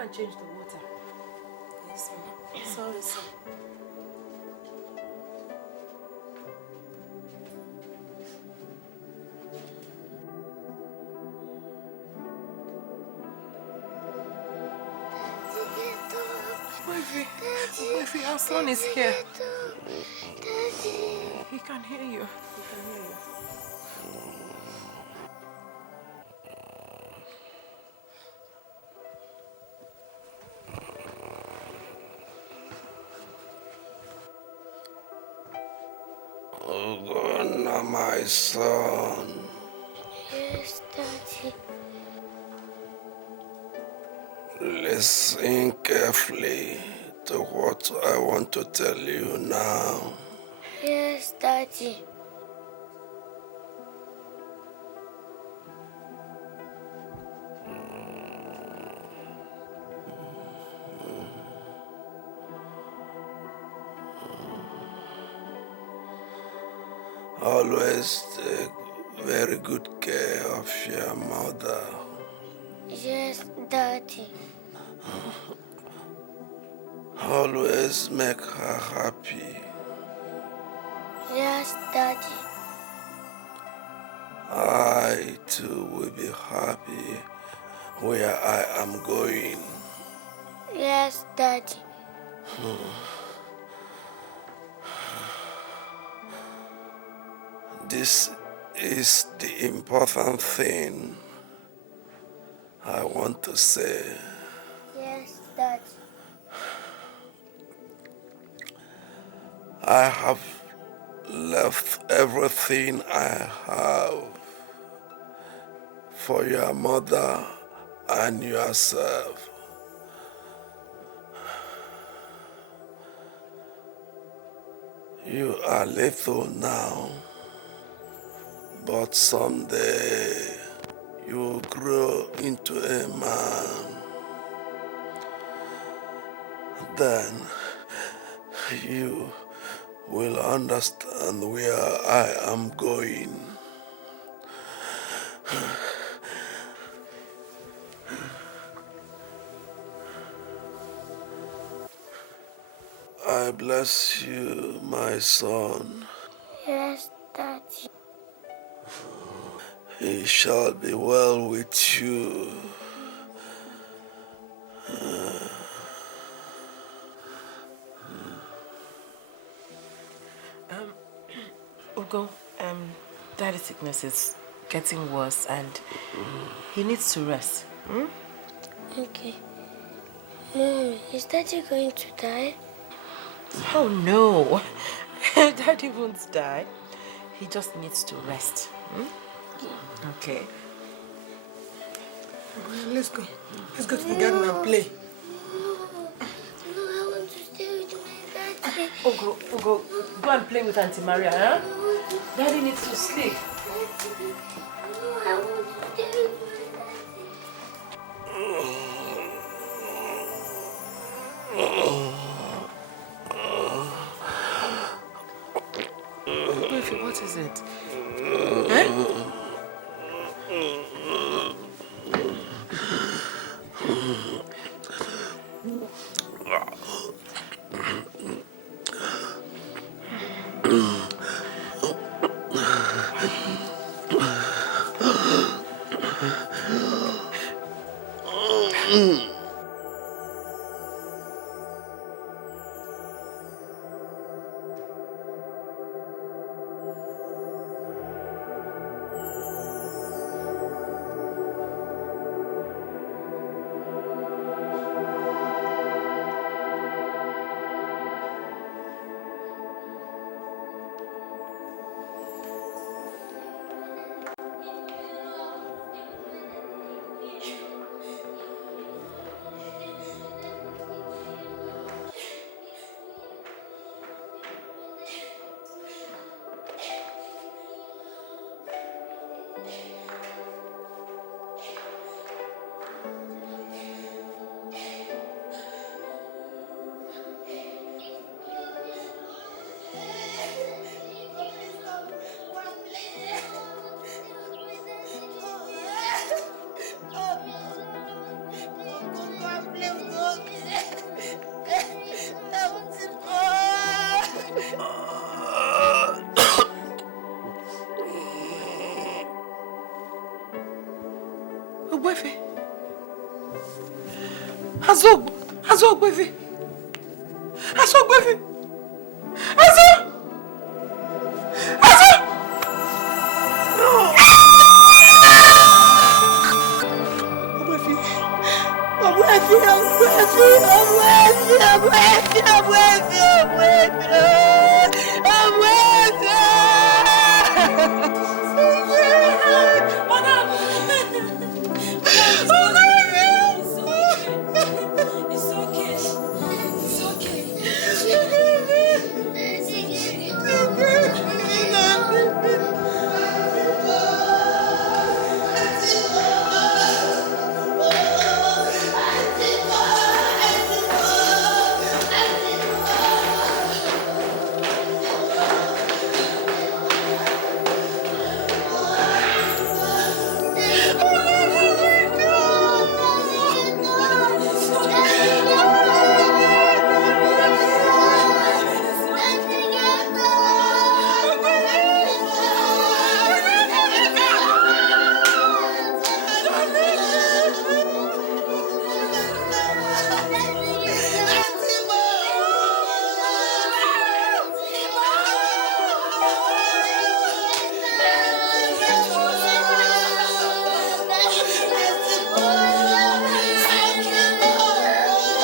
and change the water. Yes, ma'am. Sorry, sir. Wifey, our son is here. He can hear you. He can hear you. Oh God, my son. Yes, Daddy. Listen carefully to what I want to tell you now. Yes, Daddy. Always take very good care of your mother. Yes, Daddy. Always make her happy. Yes, Daddy. I too will be happy where I am going. Yes, Daddy. This is the important thing I want to say. Yes, Daddy. I have left everything I have for your mother and yourself. You are little now, but someday you will grow into a man. Then you will understand where I am going. I bless you, my son. Yes, Daddy. It shall be well with you. Ugo, Daddy's sickness is getting worse and he needs to rest. Okay. Mom, is Daddy going to die? Oh no, Daddy won't die. He just needs to rest. Okay. Let's go. Let's go to the garden and play. No, I want to stay with my daddy. Ugo, go and play with Auntie Maria, huh? Daddy needs to sleep. No, I want to stay with Ugo, what is it? Huh? Ogbefe. Azog Ogbefe. Azog Ogbefe. Azog.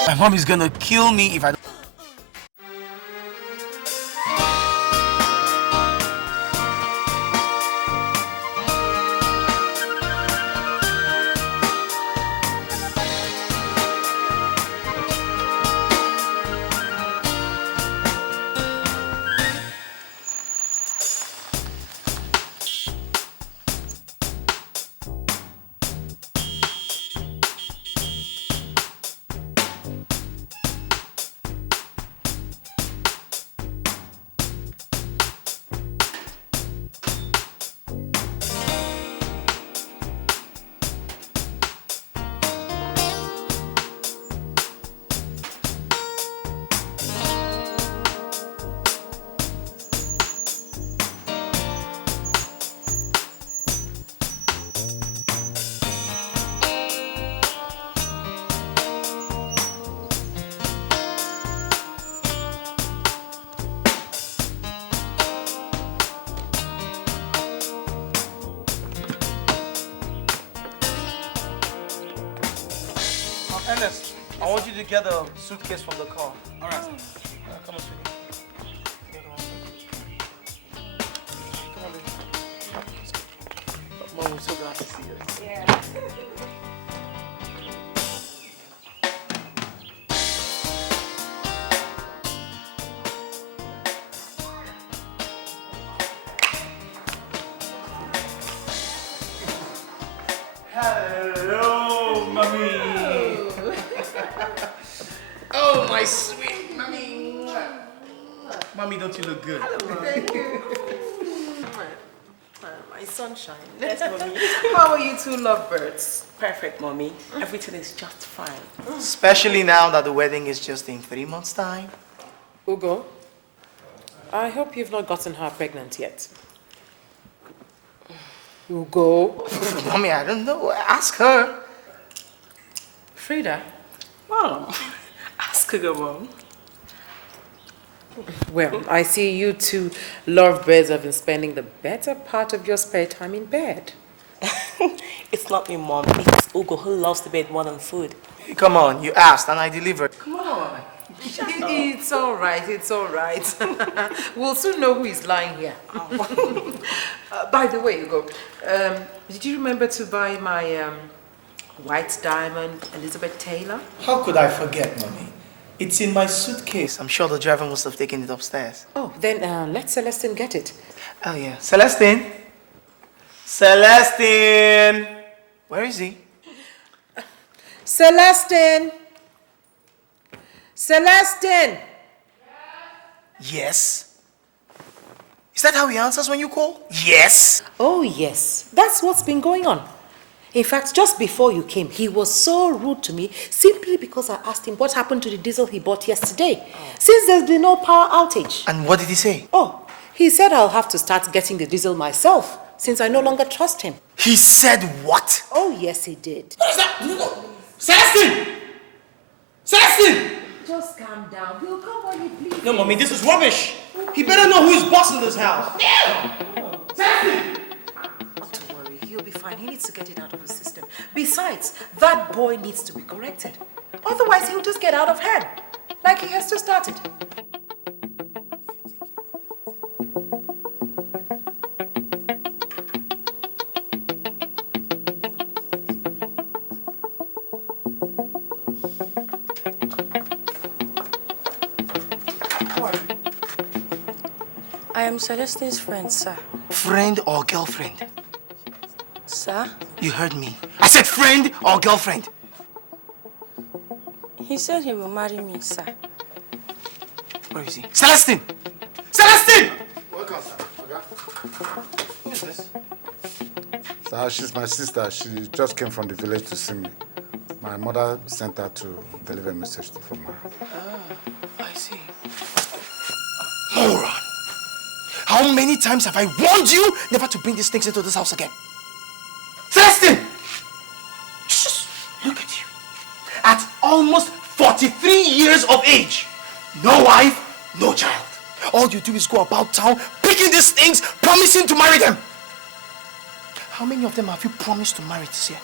My mom is gonna kill me if I don't. Ernest, I want you to get a suitcase from the car. All right. Come on, sweetie. Yeah, come on. Come on, baby. Mom, I'm so glad to see you. Yeah. Hello, mommy. Oh, my sweet mommy. Mommy, don't you look good? Thank you. My sunshine. Yes, mommy. How are you two lovebirds? Perfect, mommy. Everything is just fine. Especially now that the wedding is just in 3 months' time. Ugo, I hope you've not gotten her pregnant yet. Ugo. Mommy, I don't know. Ask her. Frida. Mom. Ask her, Mom. Well, I see you two lovebirds have been spending the better part of your spare time in bed. It's not me, Mom. It's Ugo who loves the bed more than food. Come on, you asked and I delivered. Come on. It's all right, it's all right. We'll soon know who is lying here. By the way, Ugo, did you remember to buy my white diamond Elizabeth Taylor? How could I forget, Mommy? It's in my suitcase. I'm sure the driver must have taken it upstairs. Oh, then let Celestine get it. Oh, yeah. Celestine? Celestine! Where is he? Celestine! Celestine! Yes. Is that how he answers when you call? Yes. Oh, yes. That's what's been going on. In fact, just before you came, he was so rude to me simply because I asked him what happened to the diesel he bought yesterday, since there's been no power outage. And what did he say? Oh, he said I'll have to start getting the diesel myself since I no longer trust him. He said what? Oh, yes, he did. What is that? Celestine! Celestine! Just calm down. He'll come when he pleases. No, Mommy, this is rubbish. He better know who's boss in this house. Celestine! Not to worry, he'll be fine. He needs to get it out of his system. Besides, that boy needs to be corrected. Otherwise, he'll just get out of hand, like he has just started. I am Celestine's friend, sir. Friend or girlfriend? Sir? You heard me. I said friend or girlfriend. He said he will marry me, sir. Where is he? Celestine! Celestine! Welcome, sir. Okay. Who is this? Sir, she's my sister. She just came from the village to see me. My mother sent her to deliver a message from her. I see. Moron! How many times have I warned you never to bring these things into this house again? Celestine! Just look at you. At almost 43 years of age, no wife, no child. All you do is go about town picking these things, promising to marry them. How many of them have you promised to marry this year?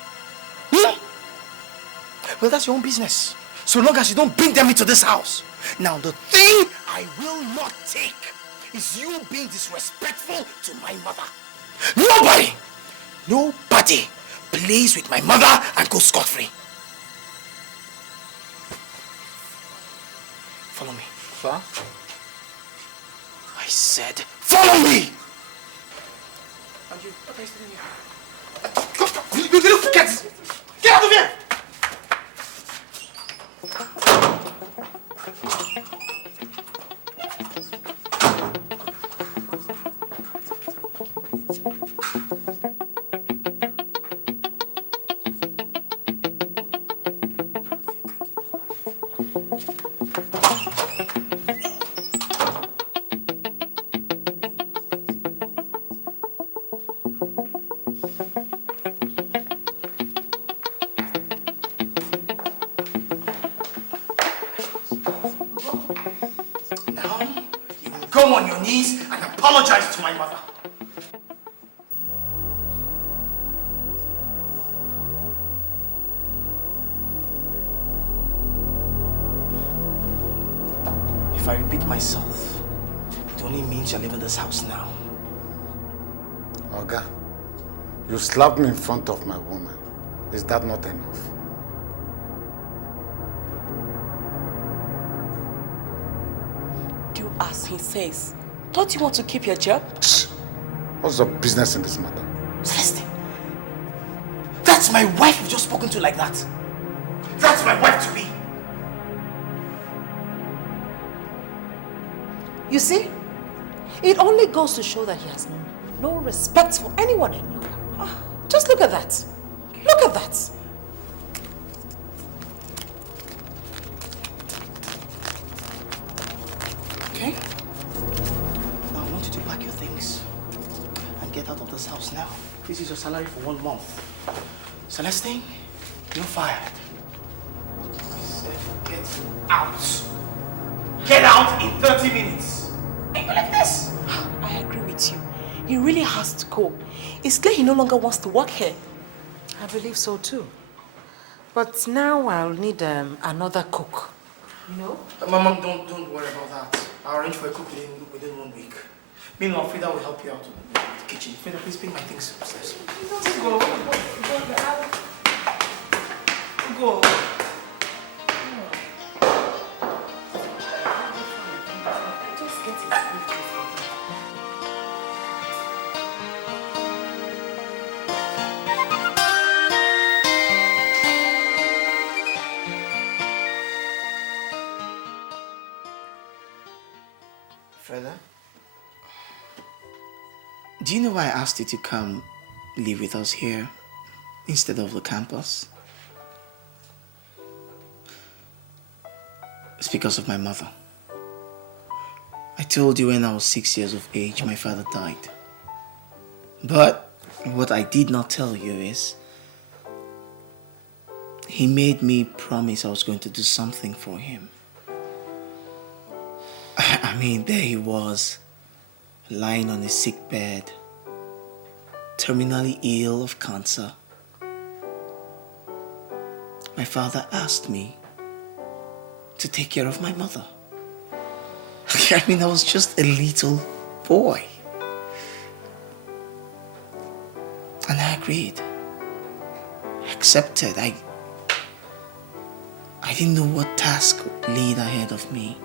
Well, that's your own business. So long as you don't bring them into this house. Now, the thing I will not take is you being disrespectful to my mother. Nobody plays with my mother and goes scot-free. Follow me. Sir? I said, follow me! And you, what are you doing here? Get out of here! Go on your knees and apologize to my mother. If I repeat myself, it only means you're leaving this house now. Oga, you slapped me in front of my woman. Is that not enough? Do as he says. Don't you want to keep your job? Shh. What's your business in this matter? Celestine, that's my wife you've just spoken to like that. That's my wife to be. You see, it only goes to show that he has no respect for anyone any longer. Just look at that. Look at that. Okay? Now I want you to pack your things and get out of this house now. This is your salary for 1 month. Celestine, you're fired. I said get out. Get out in 30 minutes. Ain't you like this? I agree with you. He really has to go. It's clear he no longer wants to work here. I believe so too. But now I'll need another cook. You know? Mom, don't worry about that. I'll arrange for a cook within 1 week. Meanwhile, Frida will help you out in the kitchen. Frida, please bring my things upstairs. Go. Go. Just get it. Frida? Do you know why I asked you to come live with us here instead of the campus? It's because of my mother. I told you when I was 6 years of age, my father died. But what I did not tell you is, he made me promise I was going to do something for him. I mean, there he was, lying on a sick bed, terminally ill of cancer. My father asked me to take care of my mother. I mean, I was just a little boy. And I agreed. I accepted. I didn't know what task laid ahead of me.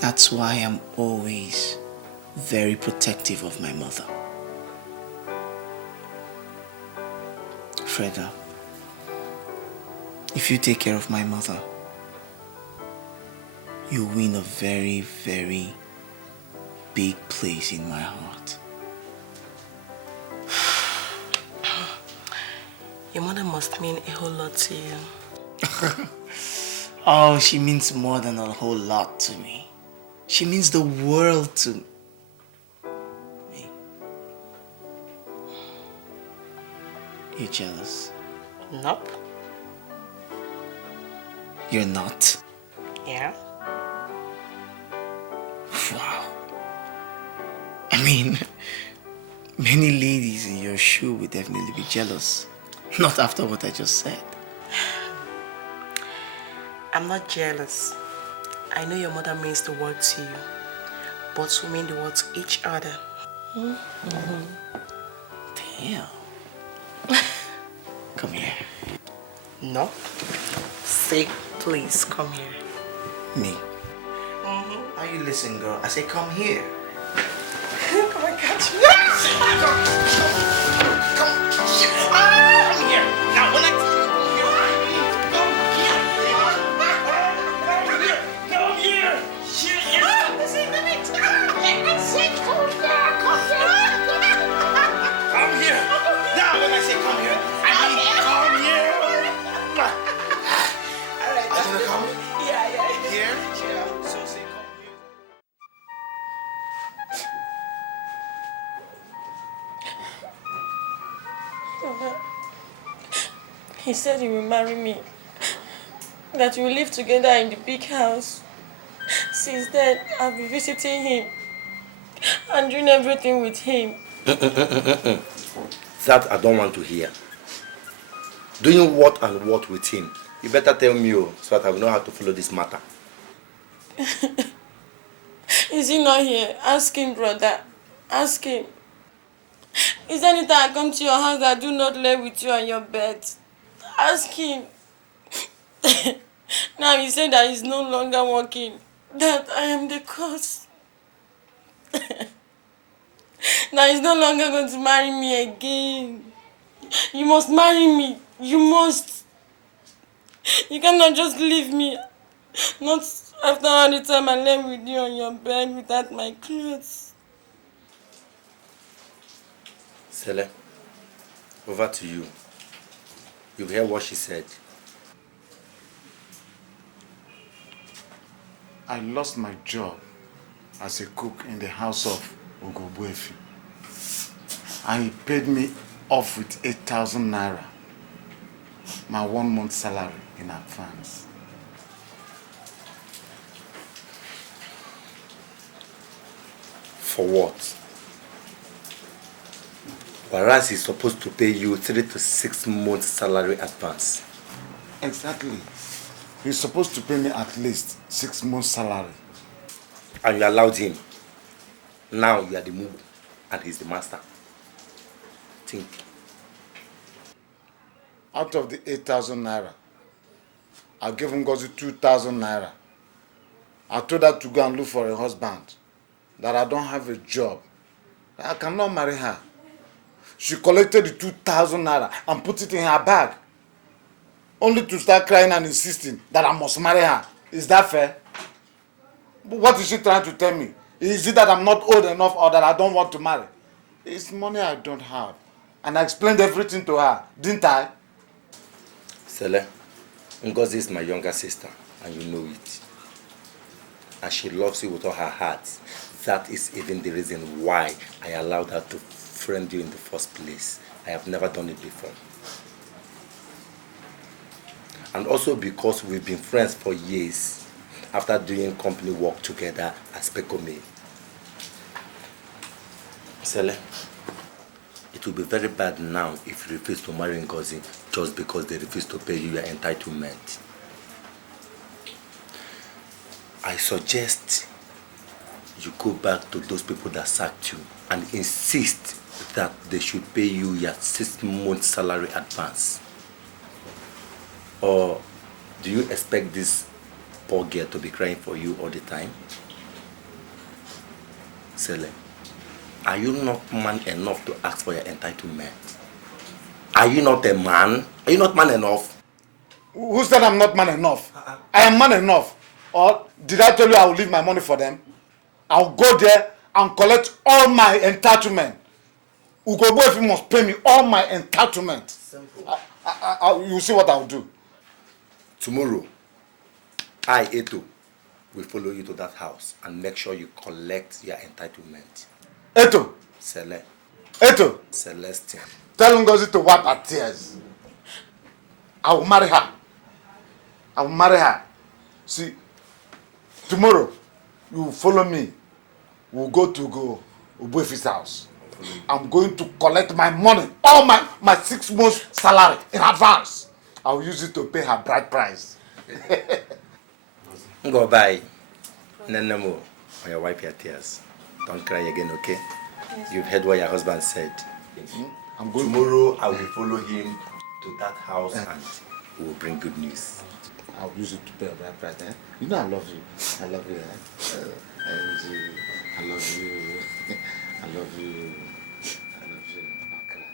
That's why I'm always very protective of my mother. Freda, if you take care of my mother, you win a very, very big place in my heart. Your mother must mean a whole lot to you. Oh, she means more than a whole lot to me. She means the world to me. You're jealous? Nope. You're not? Yeah. Wow. I mean, many ladies in your shoe would definitely be jealous. Not after what I just said. I'm not jealous. I know your mother means the world to you, but we mean the world to each other. Damn. Come here. No. Say, please, come here. Me? How you listen, girl? I say come here. Come on, catch me. Come here. Now, when I tell you come here, come here. Come here. Now, when I say come here, I mean come here. All right. Are you gonna come? Yeah. Here? Sure. So say come here. He said he will marry me. That we will live together in the big house. Since then, I've been visiting him and doing everything with him. That I don't want to hear. Doing what and what with him? You better tell me so that I will know how to follow this matter. Is he not here? Ask him, brother. Ask him. Is there anytime I come to your house that I do not lay with you on your bed? Ask him. Now he said that he's no longer working. That I am the cause. Now he's no longer going to marry me again. You must marry me. You must. You cannot just leave me. Not after all the time I lay with you on your bed without my clothes. Sele, over to you. You hear what she said. I lost my job as a cook in the house of Ogobuefi. And he paid me off with 8,000 naira, my 1 month salary in advance. For what? Whereas he's supposed to pay you 3 to 6 months salary advance. Exactly. He's supposed to pay me at least 6 months salary. And you allowed him. Now you are the move and he's the master. Think. Out of the 8,000 naira, I gave Ngozi 2,000 naira. I told her to go and look for a husband, that I don't have a job, that I cannot marry her. She collected the 2,000 naira and put it in her bag, only to start crying and insisting that I must marry her. Is that fair? What is she trying to tell me? Is it that I'm not old enough or that I don't want to marry? It's money I don't have. And I explained everything to her, didn't I? Sele, Ngozi is my younger sister and you know it. and she loves you with all her heart. That is even the reason why I allowed her to friend you in the first place. I have never done it before. And also because we've been friends for years after doing company work together as Pekome. Sele, it will be very bad now if you refuse to marry Ngozi just because they refuse to pay you your entitlement. I suggest you go back to those people that sacked you and insist that they should pay you your 6-month salary advance. Or do you expect this poor girl to be crying for you all the time? Sele, are you not man enough to ask for your entitlement? Are you not a man? Are you not man enough? Who said I'm not man enough? I am man enough. Or did I tell you I will leave my money for them? I'll go there and collect all my entitlement. Ugobo, if you must pay me all my entitlement. You'll see what I'll do. Tomorrow, I, Eto, will follow you to that house and make sure you collect your entitlement. Eto. Sele. Eto. Celestian. Tell Ngozi to wipe her tears. I will marry her. I will marry her. See, tomorrow, you will follow me. We'll go to Obuefi's house. I'm going to collect my money, all my 6 months salary in advance. I'll use it to pay her bride price. Go bye. Nenemo, when you wipe your tears. Don't cry again, okay? Yes. You've heard what your husband said. I'm going tomorrow, I will follow him to that house and we will bring good news. I'll use it to pay her bride price. Eh? You know I love you. I love you. Eh? I love you. I love you. I love you. Don't cry.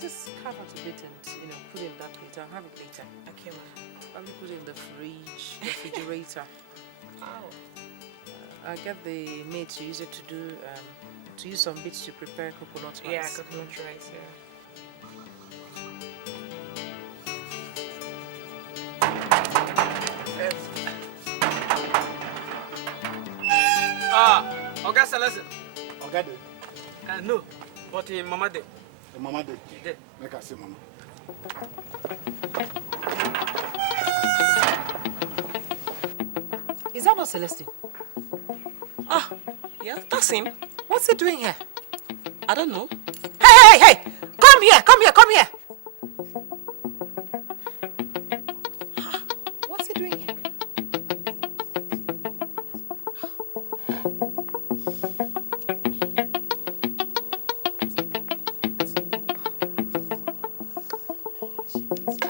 Just carve out a bit and put in that later. I'll have it later. Okay, ma'am. Probably put it in the fridge, refrigerator. I'll get the maid to use it to use some bits to prepare coconut rice. Yeah, coconut rice, yeah. Okay, so listen. Okay, then. No, but Mama did. Mama did. He did. Make her see Mama. Is that not Celestine? Ah, yeah, that's him. What's he doing here? I don't know. Hey! Come here! What's he doing here?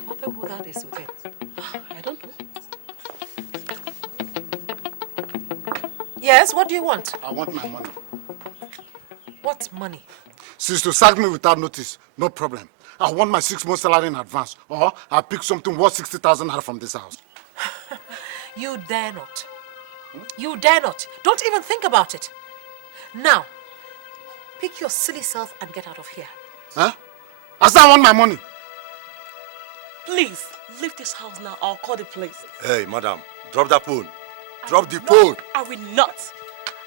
Whatever that is with him. I don't know. Yes, what do you want? I want my money. What money? Since to sack me without notice, no problem. I want my 6 months salary in advance. Or I'll pick something worth 60,000 from this house. You dare not. You dare not. Don't even think about it. Now, pick your silly self and get out of here. Huh? I said I want my money. Please, leave this house now. I'll call the police. Hey, madam, drop that phone. Drop the No, phone. I will not.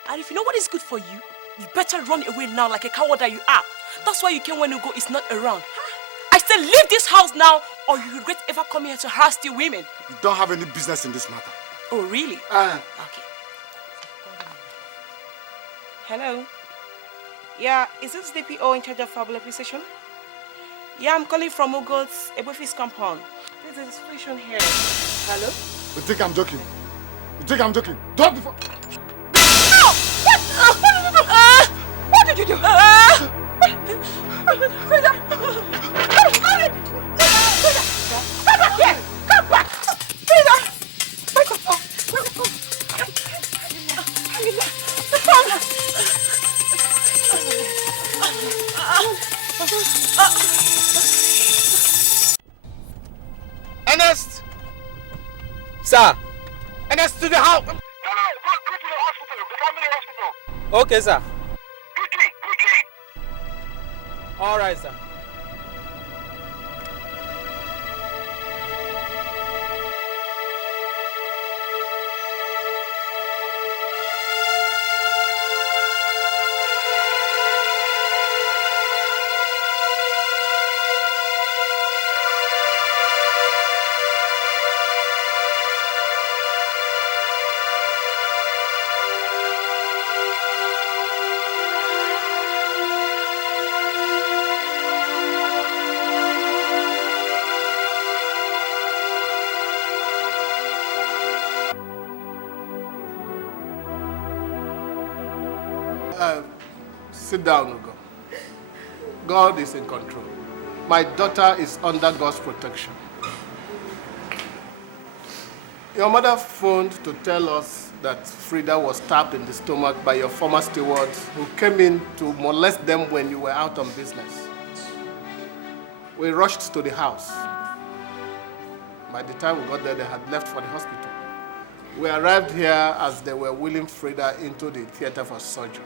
And if you know what is good for you, you better run away now like a coward that you are. That's why you came when you go is not around. I said leave this house now or you regret ever coming here to harass the women. You don't have any business in this matter. Oh, really? Okay. Hello? Yeah, is this DPO in charge of Fabula Precision? Yeah, I'm calling from Ugo's Ebofis compound. There's a situation here. Hello? You think I'm joking? Drop the phone. No! What did you do? Frida! Come back here! Come back! Frida! Wake up! Ernest! Sir! Ernest, to the house! No, go to the hospital. The family Okay, sir. All right, sir. Sit down, Ugo. God is in control. My daughter is under God's protection. Your mother phoned to tell us that Frida was stabbed in the stomach by your former stewards who came in to molest them when you were out on business. We rushed to the house. By the time we got there, they had left for the hospital. We arrived here as they were wheeling Frida into the theater for surgery.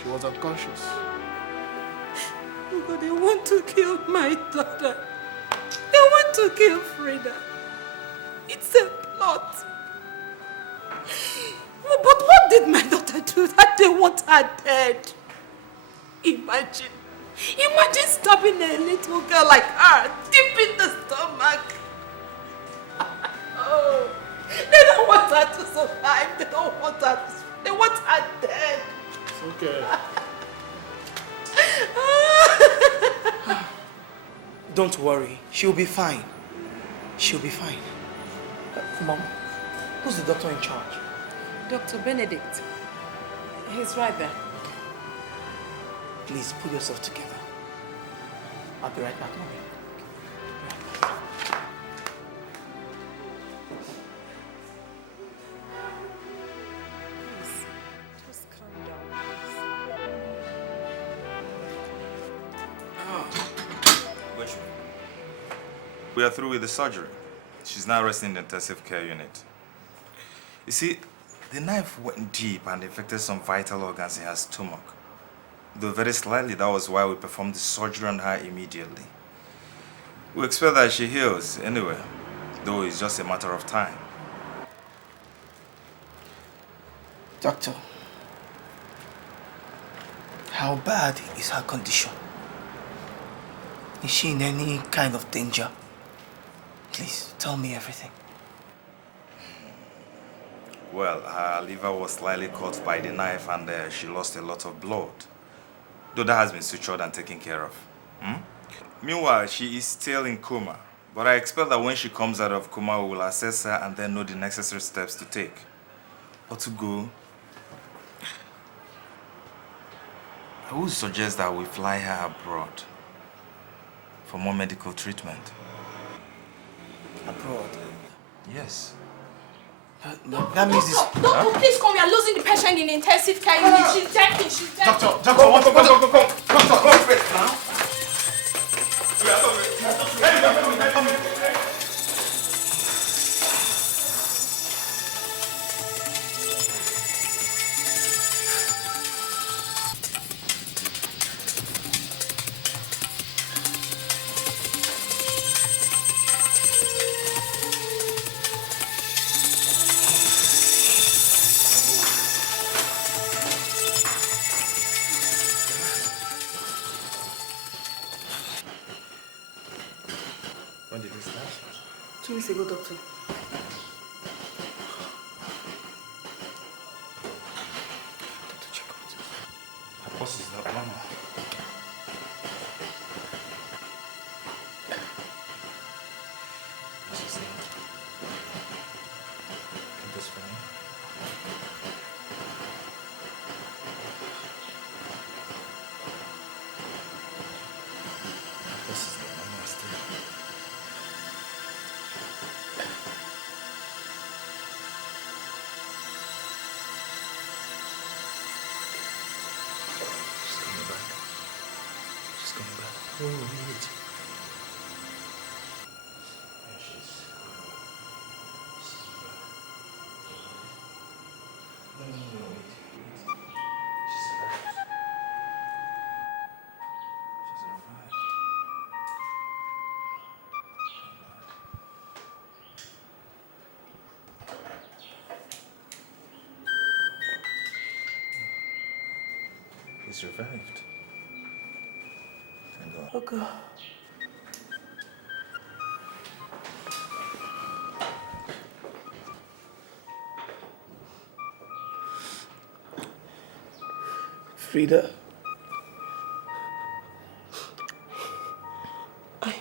She was unconscious. Ugo, they want to kill my daughter. They want to kill Frida. It's a plot. But what did my daughter do that they want her dead? Imagine stabbing a little girl like her deep in the stomach. Oh, they don't want her to survive. They don't want her to, they want her dead. It's okay. Don't worry. She'll be fine. She'll be fine. Mom, who's the doctor in charge? Dr. Benedict. He's right there. Please, pull yourself together. I'll be right back, Mommy. Please, just calm down. Which one? We are through with the surgery. She's now resting in the intensive care unit. You see, the knife went deep and infected some vital organs in her stomach. Though very slightly, that was why we performed the surgery on her immediately. We expect that she heals anyway, though it's just a matter of time. Doctor, how bad is her condition? Is she in any kind of danger? Please, tell me everything. Well, her liver was slightly cut by the knife and she lost a lot of blood. Though that has been sutured and taken care of. Meanwhile, she is still in coma. But I expect that when she comes out of coma, we will assess her and then know the necessary steps to take. Or to go. I would suggest that we fly her abroad for more medical treatment. Abroad? Yes. But that means this... Doctor, please come. We are losing the patient in the intensive care unit. She's dying. She's dying. Doctor, come first now. When did this start? 2 weeks ago, doctor. Doctor, check out. Her pulse is not normal. What's his name? Get this for me. Her pulse is not normal still. She's coming back. She's coming back. Oh, wait. Yeah, she's coming back. No, wait. She's revived. Thank God. Oh God. Frida. I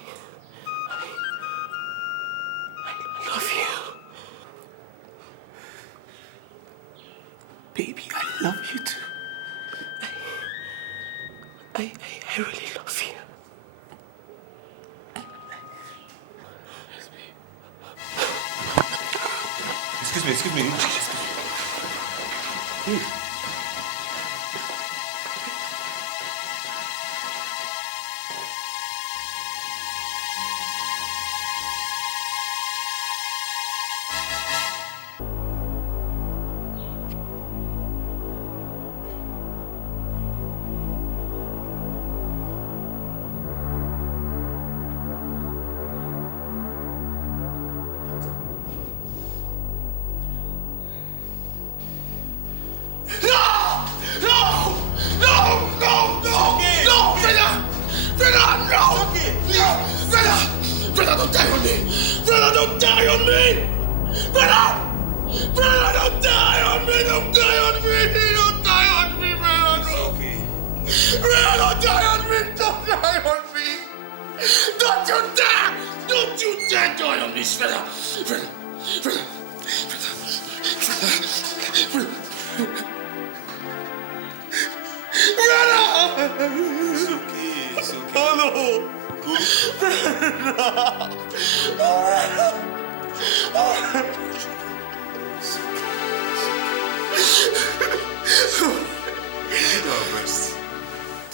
love you. Baby, I love you too. I really love you. Excuse me.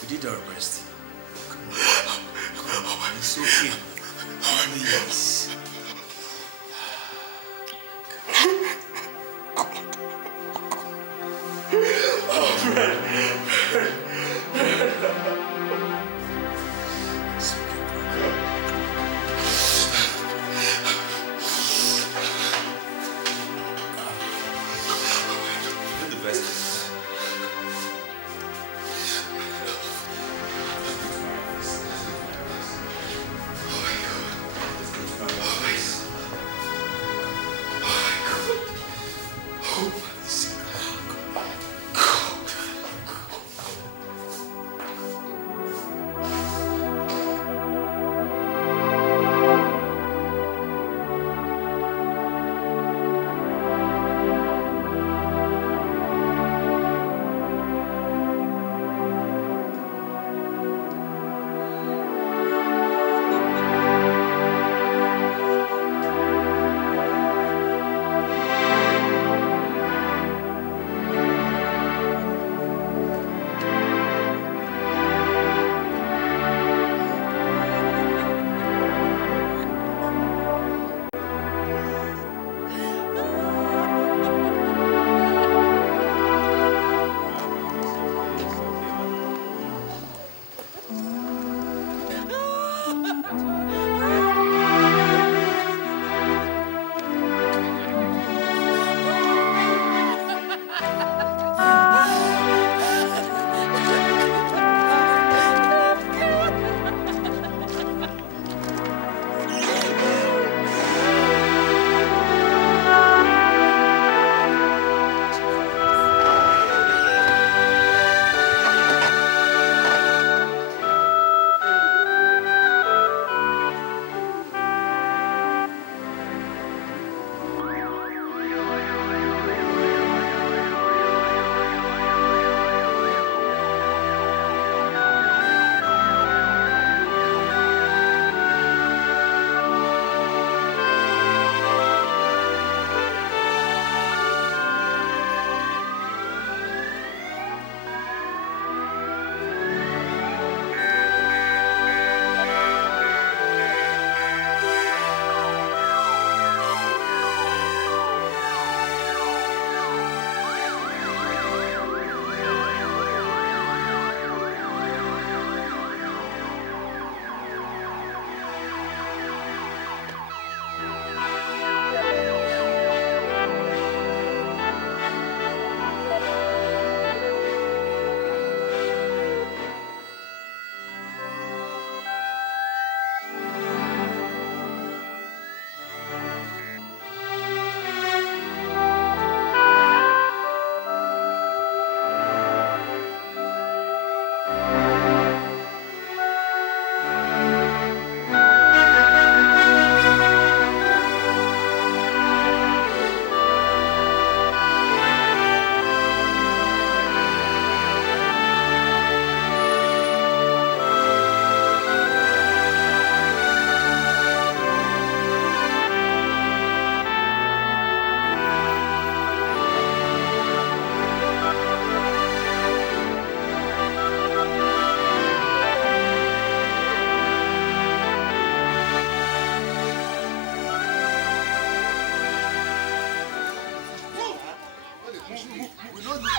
We did our best. Come on. It's okay. Please.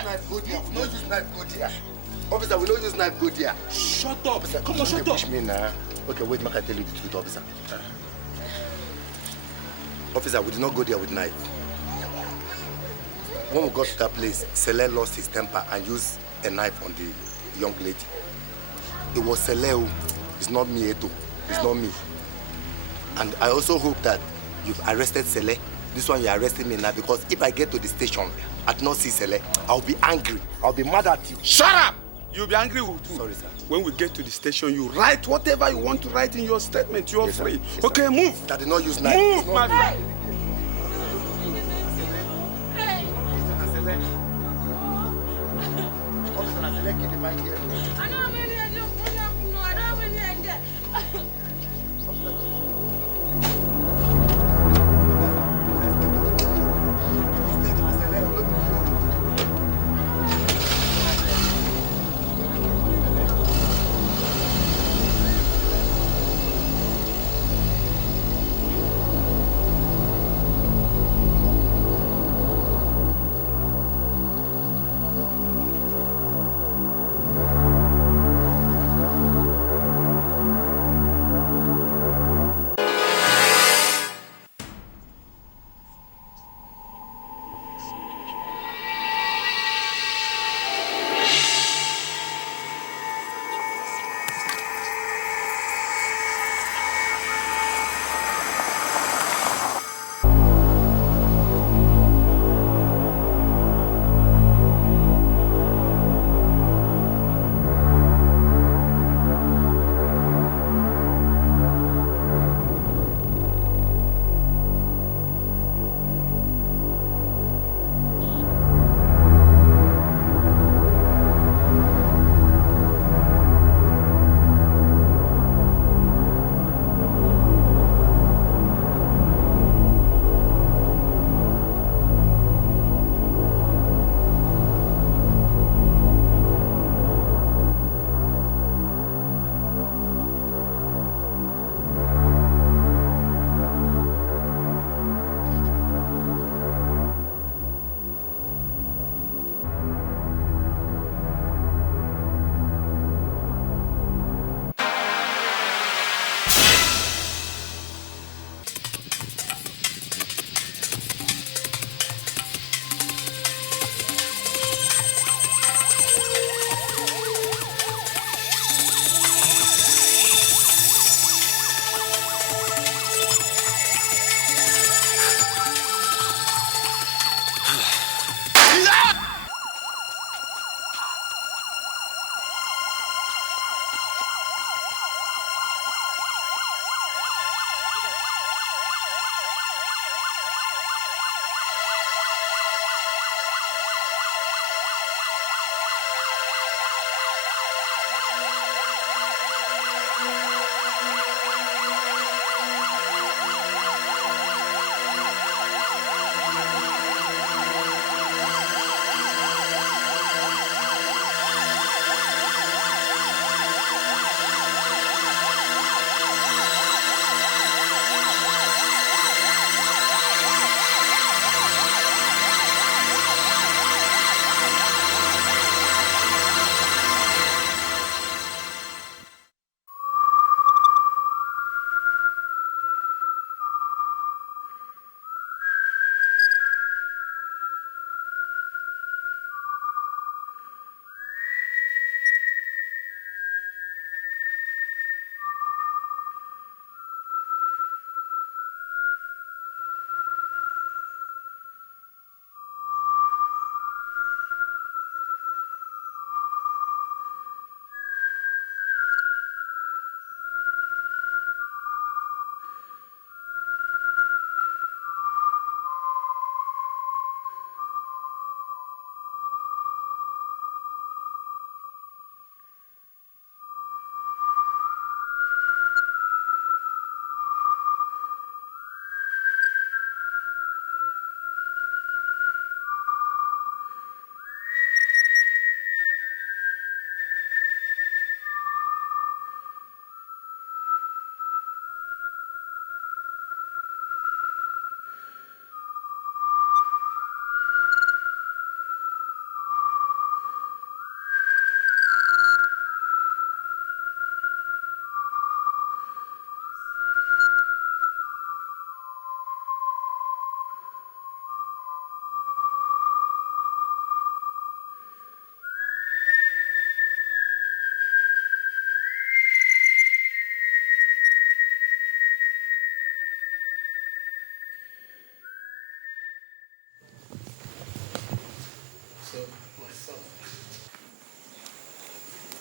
knife, go there. We no use knife, go there. Officer, we no use knife, go there. Shut up. Officer, come on, shut up. Push me now. Okay, wait, make I tell you the truth, officer. Officer, we did not go there with knife. When we got to that place, Sele lost his temper and used a knife on the young lady. It was Sele. It's not me, Eto. It's not me. And I also hope that you've arrested Sele. This one you're arresting me now because if I get to the station, I do not see Sele, I'll be angry. I'll be mad at you. Shut up! You'll be angry with who? Sorry, sir. When we get to the station, you write whatever you want to write in your statement. You're Yes, free. yes, okay, move. That did not use knife. Move, my friend.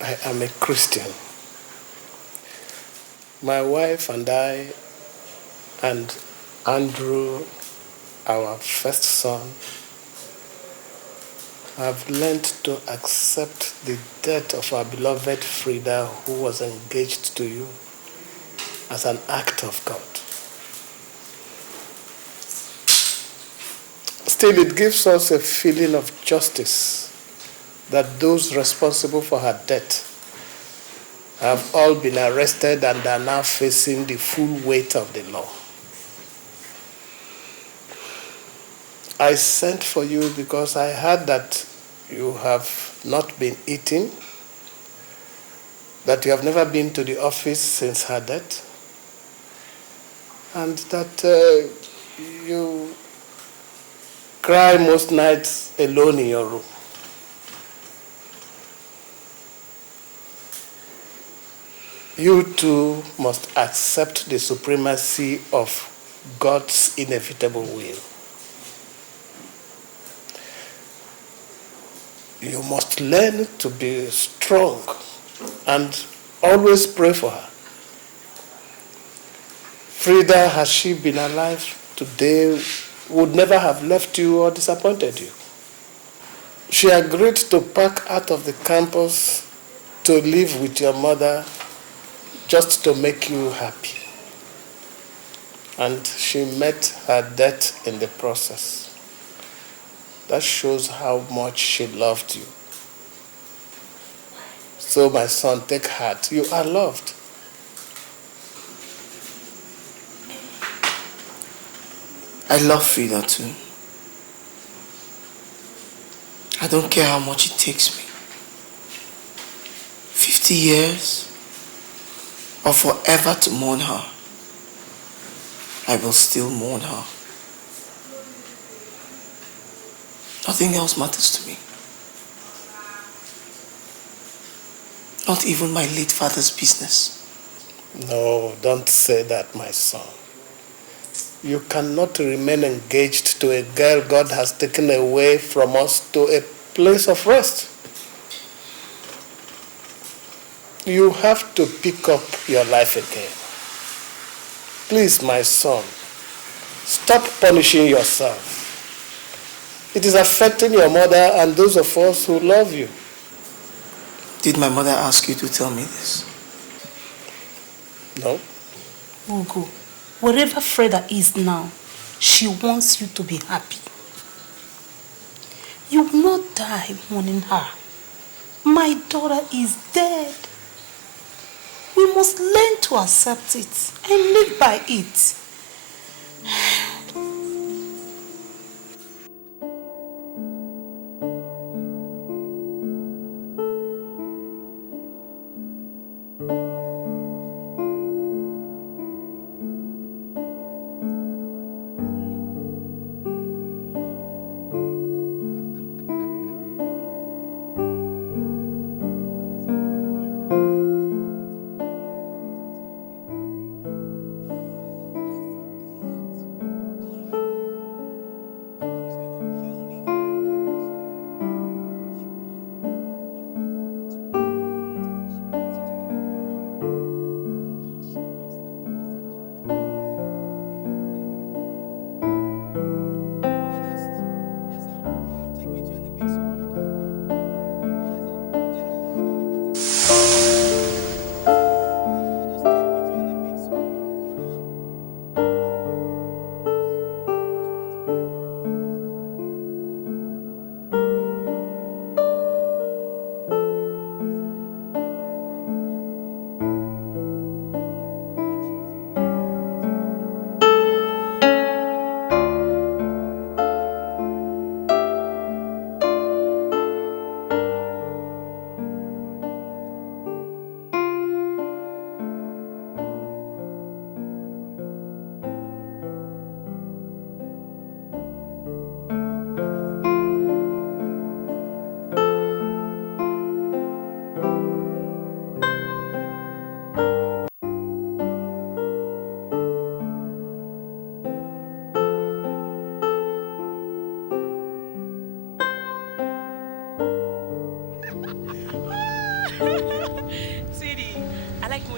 I am a Christian. My wife and I and Andrew, our first son, have learned to accept the death of our beloved Frida, who was engaged to you, as an act of God. Still, it gives us a feeling of justice that those responsible for her death have all been arrested and are now facing the full weight of the law. I sent for you because I heard that you have not been eating, that you have never been to the office since her death, and that you cry most nights alone in your room. You too must accept the supremacy of God's inevitable will. You must learn to be strong and always pray for her. Frida, had she been alive today, would never have left you or disappointed you. She agreed to pack out of the campus to live with your mother just to make you happy. And she met her death in the process. That shows how much she loved you. So my son, take heart. You are loved. I love Frida too. I don't care how much it takes me. 50 years or forever to mourn her. I will still mourn her. Nothing else matters to me. Not even my late father's business. No, don't say that, my son. You cannot remain engaged to a girl God has taken away from us to a place of rest. You have to pick up your life again. Please, my son, stop punishing yourself. It is affecting your mother and those of us who love you. Did my mother ask you to tell me this? No. Ugo, wherever Freda is now, she wants you to be happy. You will not die mourning her. My daughter is dead. We must learn to accept it and live by it.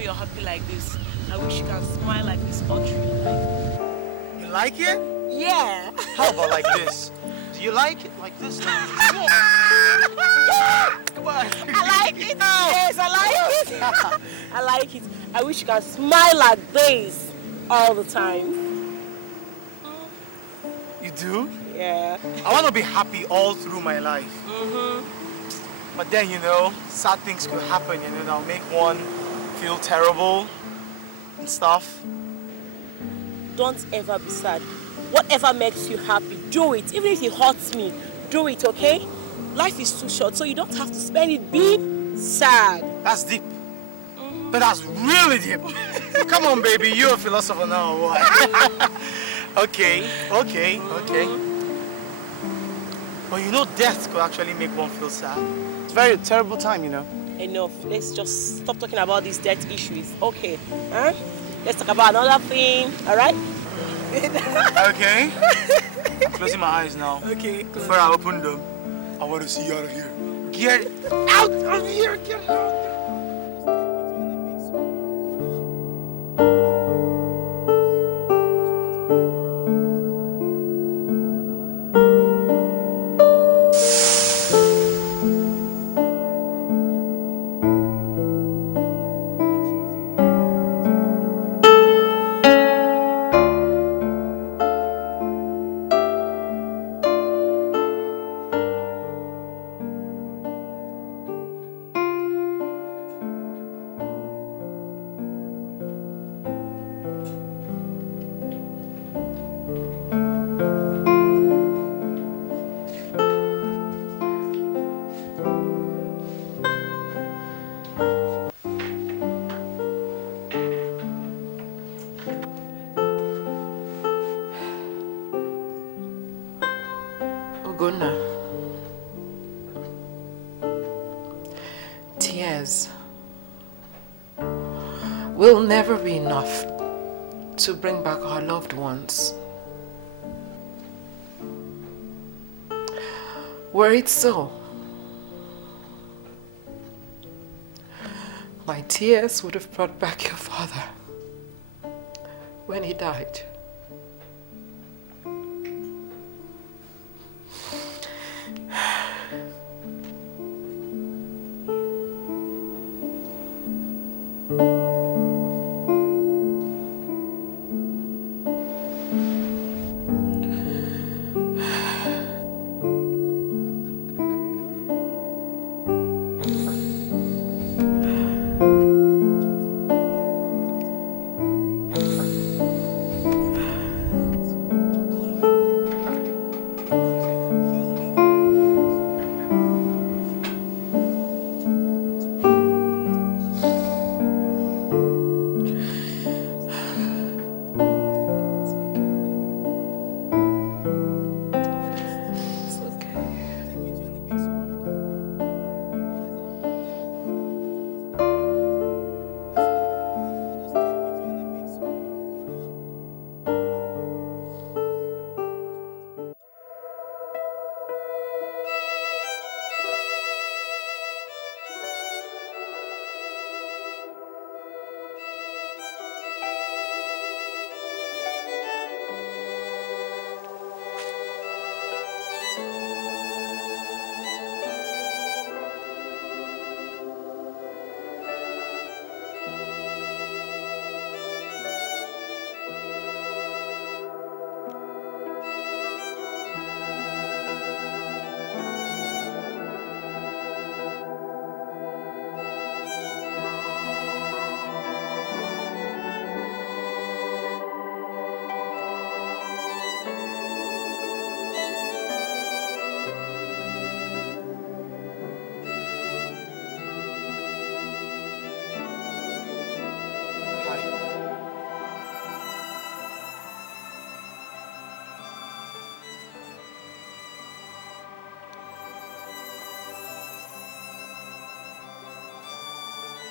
you're happy like this. I wish you can smile like this all through your life. You like it? Yeah. How about like this? Do you like it like this? Come on. Come on. I like it. Yes, I like it. I like it. I wish you can smile like this all the time. You do? Yeah. I want to be happy all through my life. But then, you know, sad things could happen, you know, that'll make one feel terrible and stuff. Don't ever be sad. Whatever makes you happy, do it. Even if it hurts me, do it, okay? Life is too short, so you don't have to spend it being sad. That's deep. But that's really deep. Come on, baby, you're a philosopher now, or what? Okay. But you know, death could actually make one feel sad. It's a very terrible time, you know. Enough. Let's just stop talking about these death issues. Okay. Huh? Let's talk about another thing, alright? Okay. I'm closing my eyes now. Okay. Before I open them, I want to see you out of here. Get out of here! Get out! Tears will never be enough to bring back our loved ones. Were it so, my tears would have brought back your father when he died.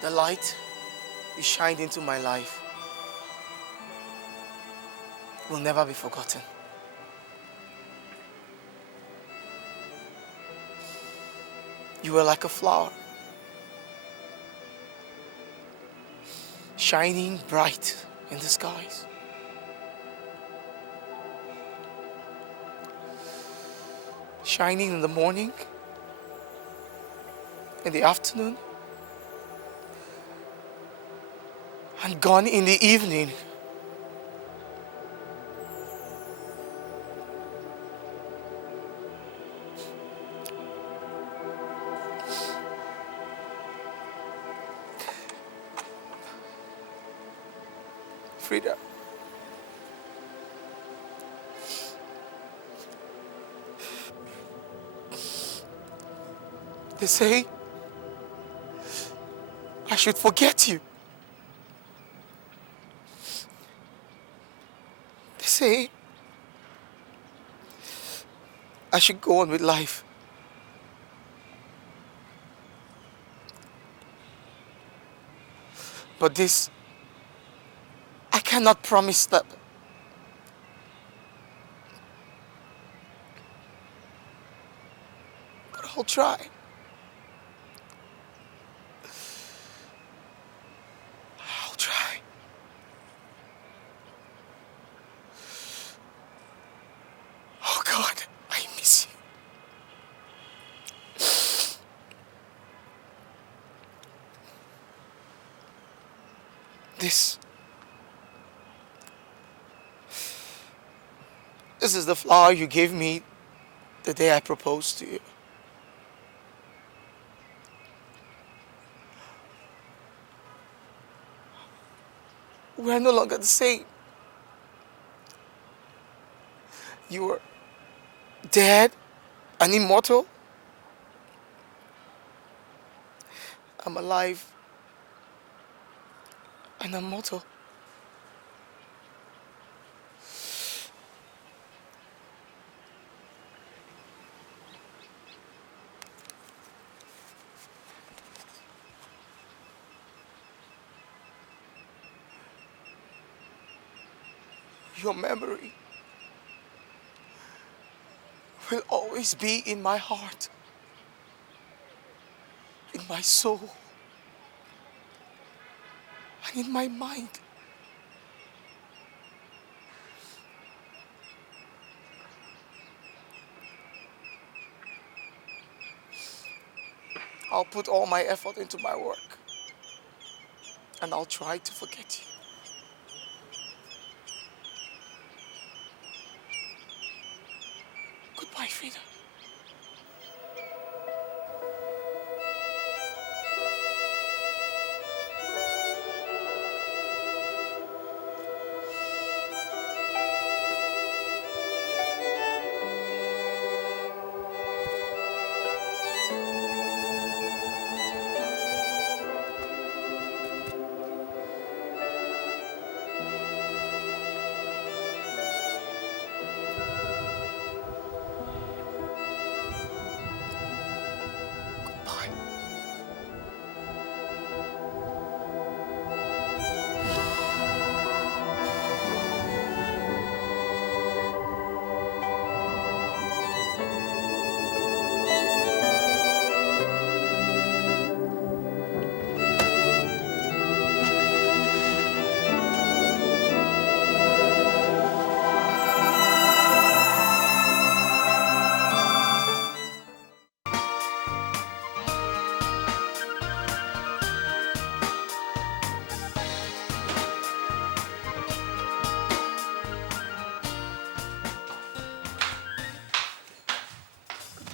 The light you shined into my life will never be forgotten. You were like a flower. shining bright in the skies. Shining in the morning, in the afternoon, and gone in the evening. Frida, they say I should forget you. They say I should go on with life. But this, I cannot promise that. But I'll try. I'll try. Oh God, I miss you. This is the flower you gave me the day I proposed to you. We're no longer the same. You were dead and immortal. I'm alive and immortal. Your memory will always be in my heart, in my soul, and in my mind. I'll put all my effort into my work, and I'll try to forget you. Goodbye, Frida.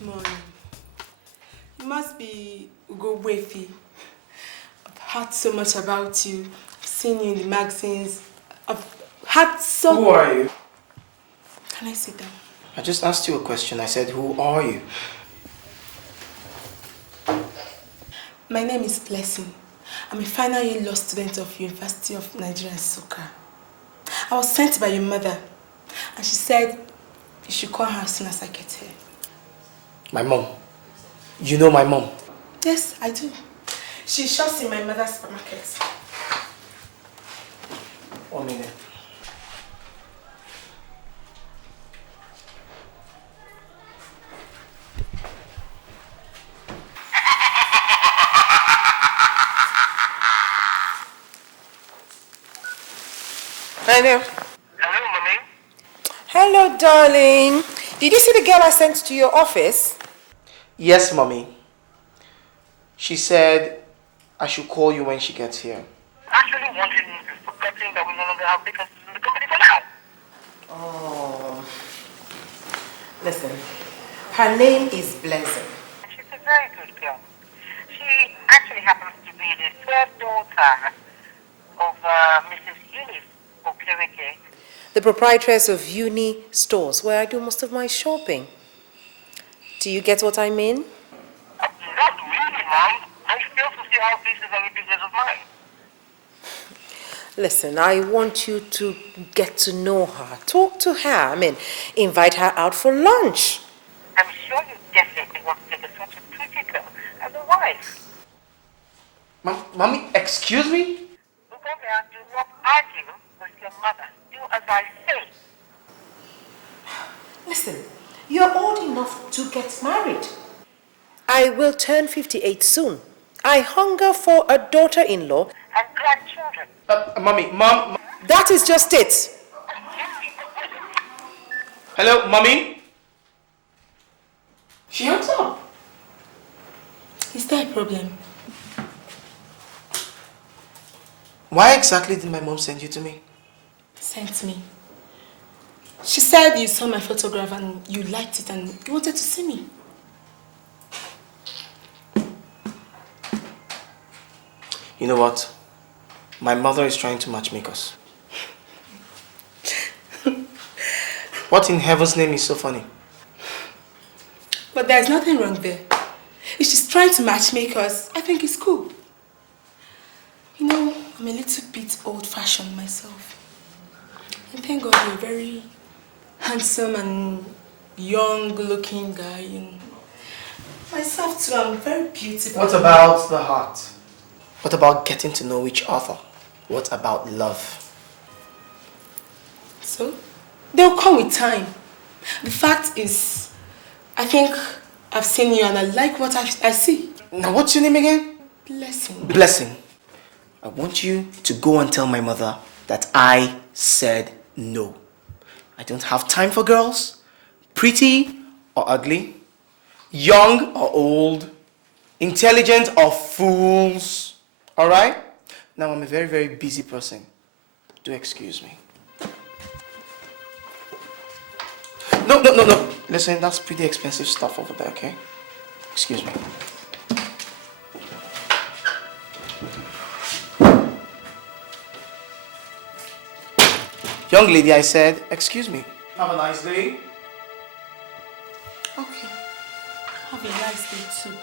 Morning. You must be Ugo Wefi. I've heard so much about you. I've seen you in the magazines. I've had so... Who are you? Can I sit down? I just asked you a question. I said, who are you? My name is Blessing. I'm a final year law student of University of Nigerian Soka. I was sent by your mother, and she said you should call her as soon as I get here. My mom. You know my mom? Yes, I do. She shops in my mother's supermarket. 1 minute. Hello. Hello, darling. Did you see the girl I sent to your office? Yes, mommy. She said I should call you when she gets here. Actually, wanting is forgetting that we no longer have vacancies in the company for now. Oh. Listen, her name is Blessing. She's a very good girl. She actually happens to be the third daughter of Mrs. Eunice Okereke. The proprietress of Uni Stores, where I do most of my shopping. Do you get what I mean? Not really, Mom. I still to see how this is any business of mine. Listen, I want you to get to know her. Talk to her. Invite her out for lunch. I'm sure you definitely want to take such a pretty girl as a wife. Mommy, excuse me? Uganda, do not argue with your mother. Do as I say. Listen, you're old enough to get married. I will turn 58 soon. I hunger for a daughter-in-law. And grandchildren. Mommy, Mom. That is just it. Hello, Mommy? She hangs up. Is there a problem? Why exactly did my mom send you to me? Sent me. She said you saw my photograph and you liked it and you wanted to see me. You know what? My mother is trying to matchmake us. What in heaven's name is so funny? But there's nothing wrong there. If she's trying to matchmake us, I think it's cool. You know, I'm a little bit old-fashioned myself. And thank God you're a very handsome and young-looking guy. And myself too, I'm very beautiful. What about the heart? What about getting to know each other? What about love? So, they'll come with time. The fact is, I think I've seen you and I like what I see. Now, what's your name again? Blessing. Blessing. I want you to go and tell my mother that I said no. I don't have time for girls, pretty or ugly, young or old, intelligent or fools. All right? Now, I'm a very, very busy person. Do excuse me. No. Listen, that's pretty expensive stuff over there, okay? Excuse me. Young lady, I said, excuse me. Have a nice day. Okay. Have a nice day too.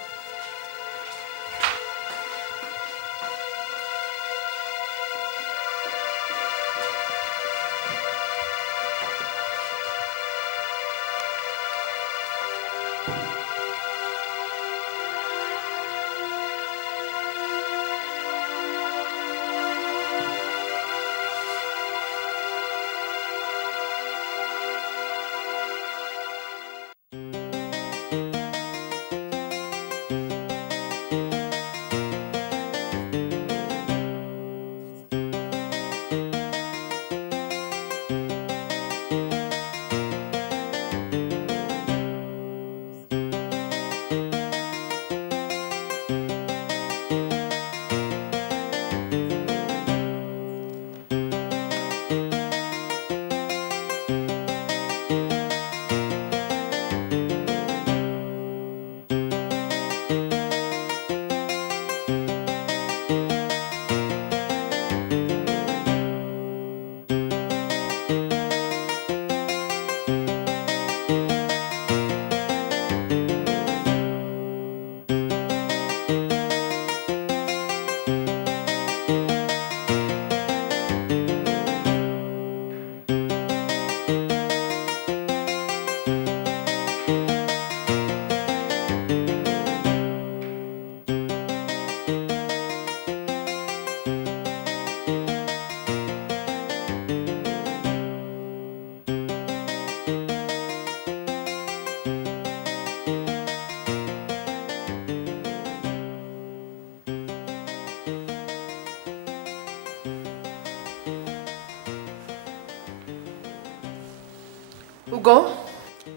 Ugo?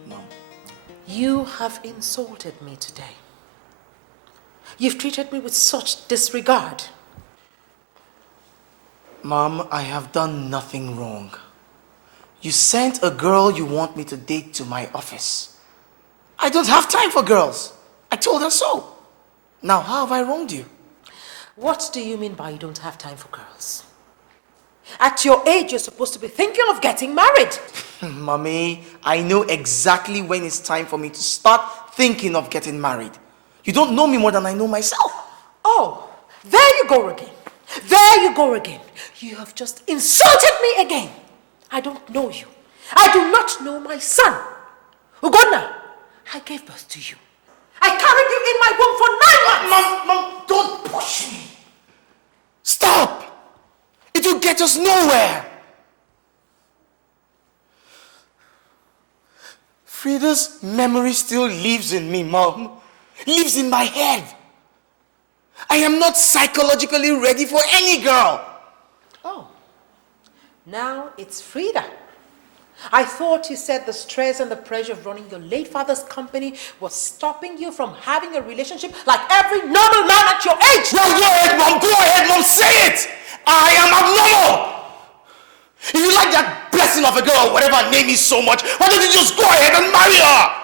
Mom. You have insulted me today. You've treated me with such disregard. Mom, I have done nothing wrong. You sent a girl you want me to date to my office. I don't have time for girls. I told her so. Now, how have I wronged you? What do you mean by you don't have time for girls? At your age, you're supposed to be thinking of getting married. Mommy, I know exactly when it's time for me to start thinking of getting married. You don't know me more than I know myself. Oh, there you go again. There you go again. You have just insulted me again. I don't know you. I do not know my son. Ugonna, I gave birth to you. I carried you in my womb for 9 months. Mom, don't push me. Stop. It will get us nowhere. Frida's memory still lives in me, Mom. Lives in my head. I am not psychologically ready for any girl. Oh, now it's Frida. I thought you said the stress and the pressure of running your late father's company was stopping you from having a relationship like every normal man at your age. Well, go ahead, Mom, say it. I am abnormal. If you like that blessing of a girl, whatever her name is so much, why don't you just go ahead and marry her?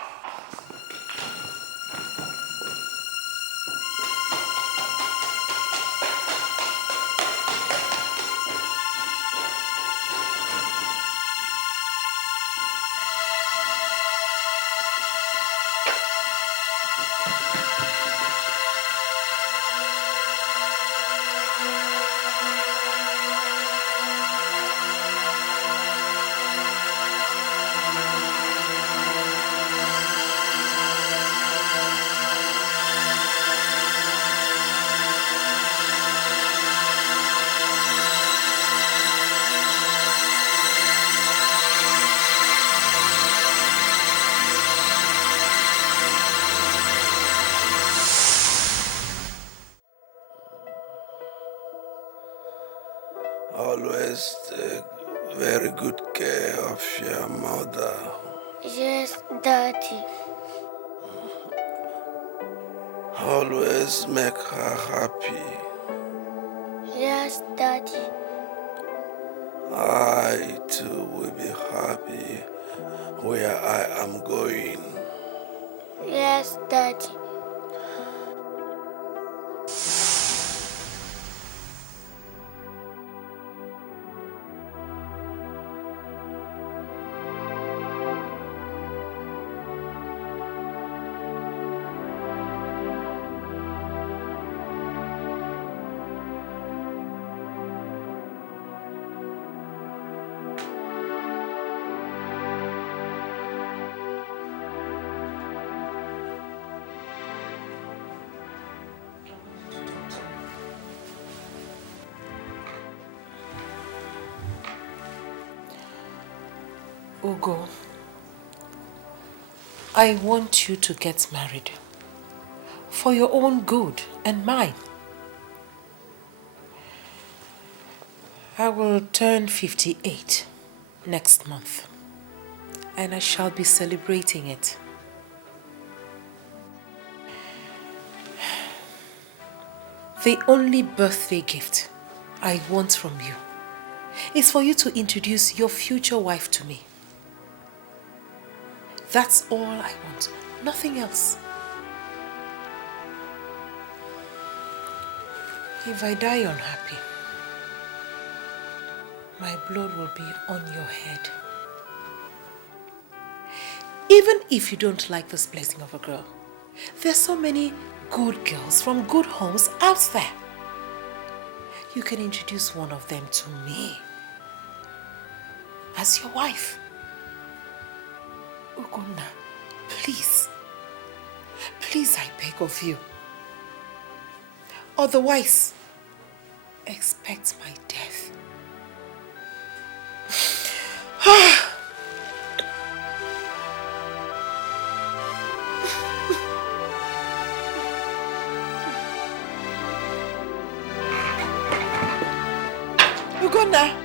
Always take very good care of your mother. Yes, Daddy. Always make her happy. Yes, Daddy. I too will be happy where I am going. Yes, Daddy. Ugo, I want you to get married for your own good and mine. I will turn 58 next month, and I shall be celebrating it. The only birthday gift I want from you is for you to introduce your future wife to me. That's all I want, nothing else. If I die unhappy, my blood will be on your head. Even if you don't like this blessing of a girl, there's so many good girls from good homes out there. You can introduce one of them to me as your wife. Ugonna, please, please I beg of you. Otherwise, expect my death. Ugonna.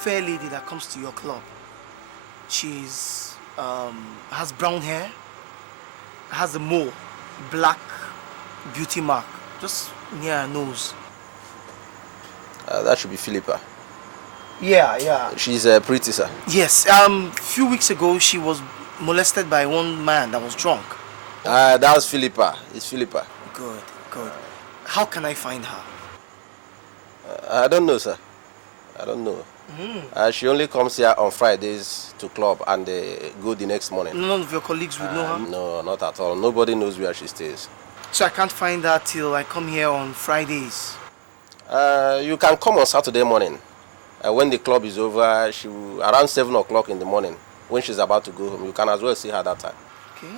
fair lady that comes to your club. She's has brown hair, has a mole, black beauty mark, just near her nose. That should be Philippa. Yeah. She's pretty, sir. Yes. Few weeks ago she was molested by one man that was drunk. That's Philippa. It's Philippa. Good. How can I find her? I don't know, sir. I don't know. She only comes here on Fridays to club and go the next morning. None of your colleagues would know her? No, not at all. Nobody knows where she stays. So I can't find her till I come here on Fridays? You can come on Saturday morning. When the club is over, around 7 o'clock in the morning, when she's about to go home. You can as well see her that time. Okay.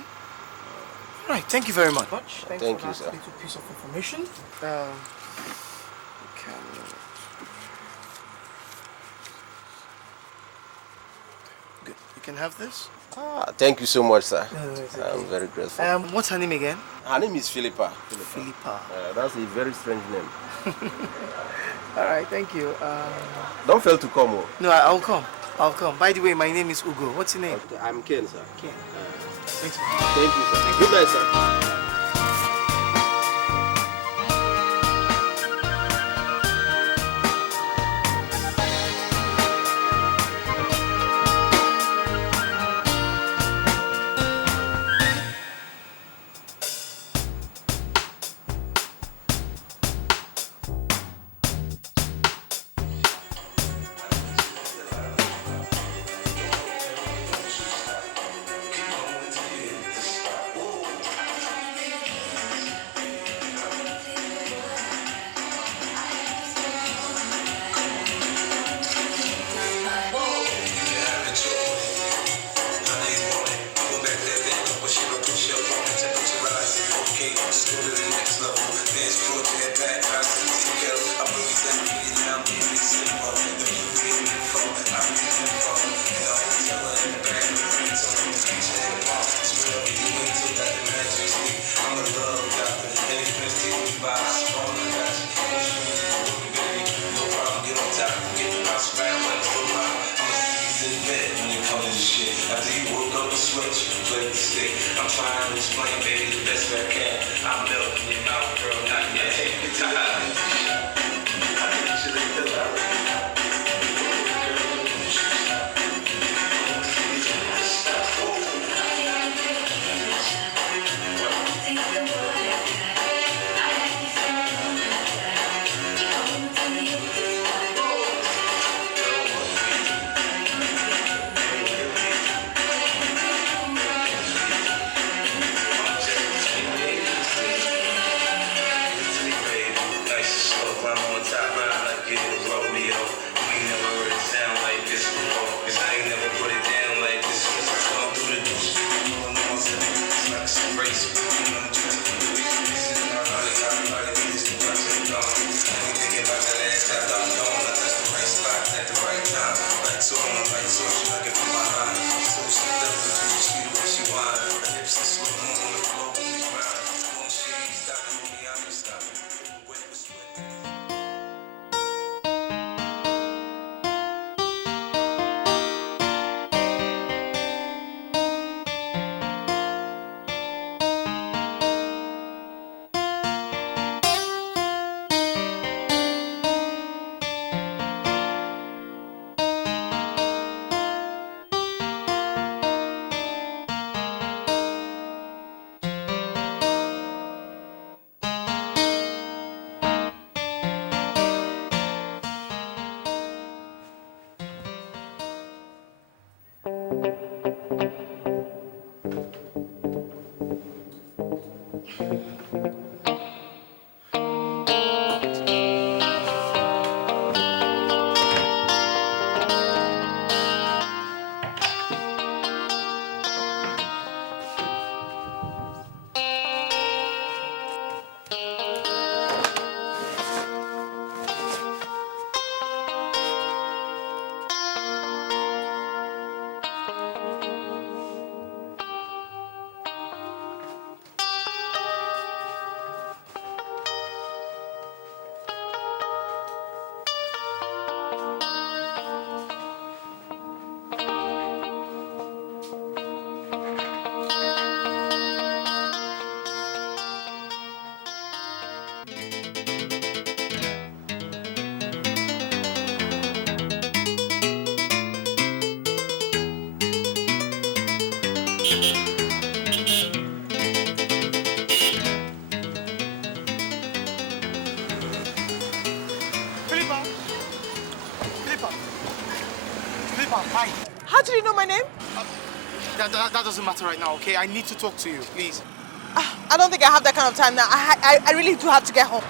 All right, thank you very much. Thank you, sir. Little piece of information. Good. You can have this. Thank you so much, sir. No, it's I'm okay. very grateful. What's her name again? Her name is Philippa. Philippa. That's a very strange name. All right, thank you. Don't fail to come. No, I'll come. By the way, my name is Ugo. What's your name? Okay, I'm Ken, sir. Ken. Thanks. Thank you, sir. Good night, sir. Nice. Hi. How did you know my name? That doesn't matter right now, okay? I need to talk to you, please. I don't think I have that kind of time now. I really do have to get home.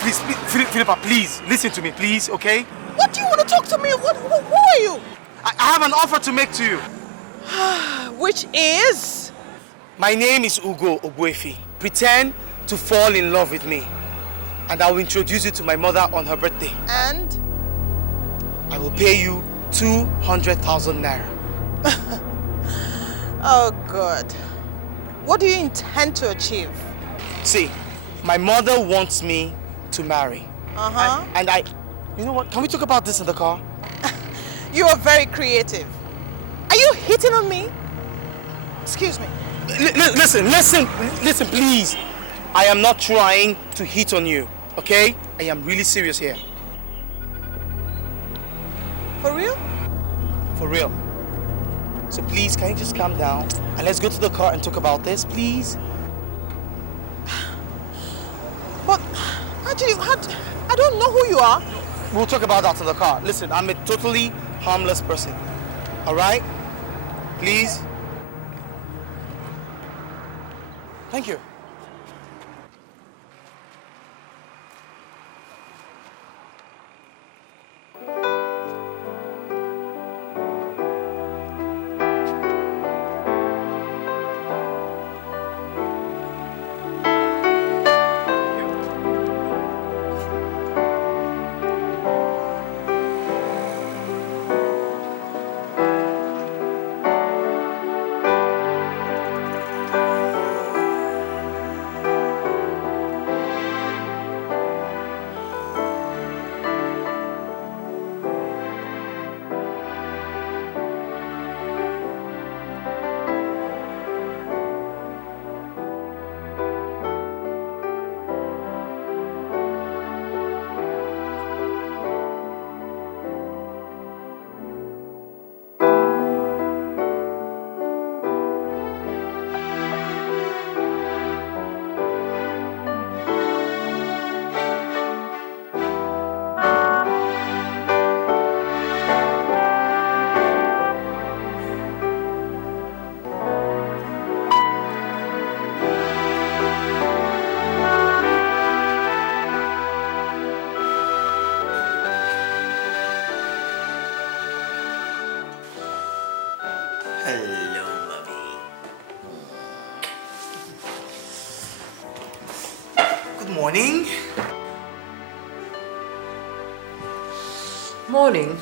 Please, Philippa, please, listen to me, please, okay? What do you want to talk to me? Who are you? I have an offer to make to you. Which is? My name is Ugo Ogbuefi. Pretend to fall in love with me. And I will introduce you to my mother on her birthday. And? I will pay you 200,000 naira. Oh, God. What do you intend to achieve? See, my mother wants me to marry. Uh-huh. And I... You know what? Can we talk about this in the car? You are very creative. Are you hitting on me? Excuse me. Listen, please. I am not trying to hit on you, okay? I am really serious here. For real? For real. So please, can you just calm down and let's go to the car and talk about this, please? But, I don't know who you are. We'll talk about that in the car. Listen, I'm a totally harmless person, all right? Please? Thank you. Hello, mommy. Good morning. Morning.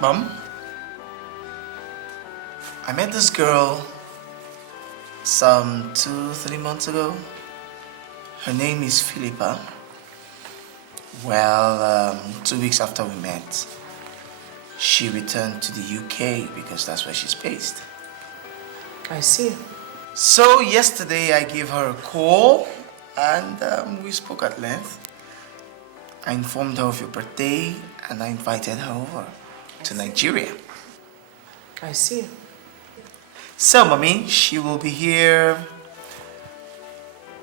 Mom, I met this girl some 2-3 months ago. Her name is Philippa. Well, 2 weeks after we met, she returned to the UK because that's where she's based. I see. So yesterday I gave her a call and we spoke at length. I informed her of your birthday and I invited her over to Nigeria. I see. So, Mommy, she will be here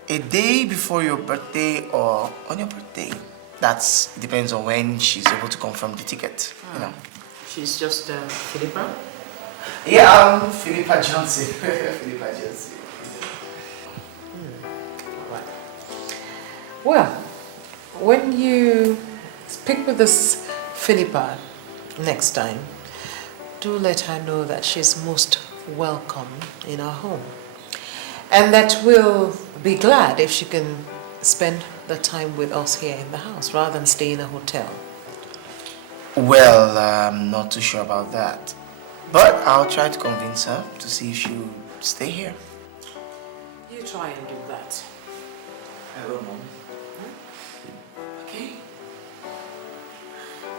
a day before your birthday or on your birthday. It depends on when she's able to confirm the ticket, you know. She's just Philippa? Yeah, I'm Philippa Johnson. Philippa Johnson. Right. Well, when you speak with this Philippa next time, do let her know that she's most welcome in our home. And that we'll be glad if she can spend the time with us here in the house rather than stay in a hotel. Well, I'm not too sure about that. But I'll try to convince her to see if she'll stay here. You try and do that. I will, Mom. Okay.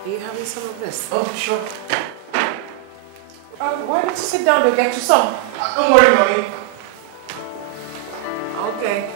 Are you having some of this? Oh, sure. Why don't you sit down and get you some? Don't worry, Mommy. Okay.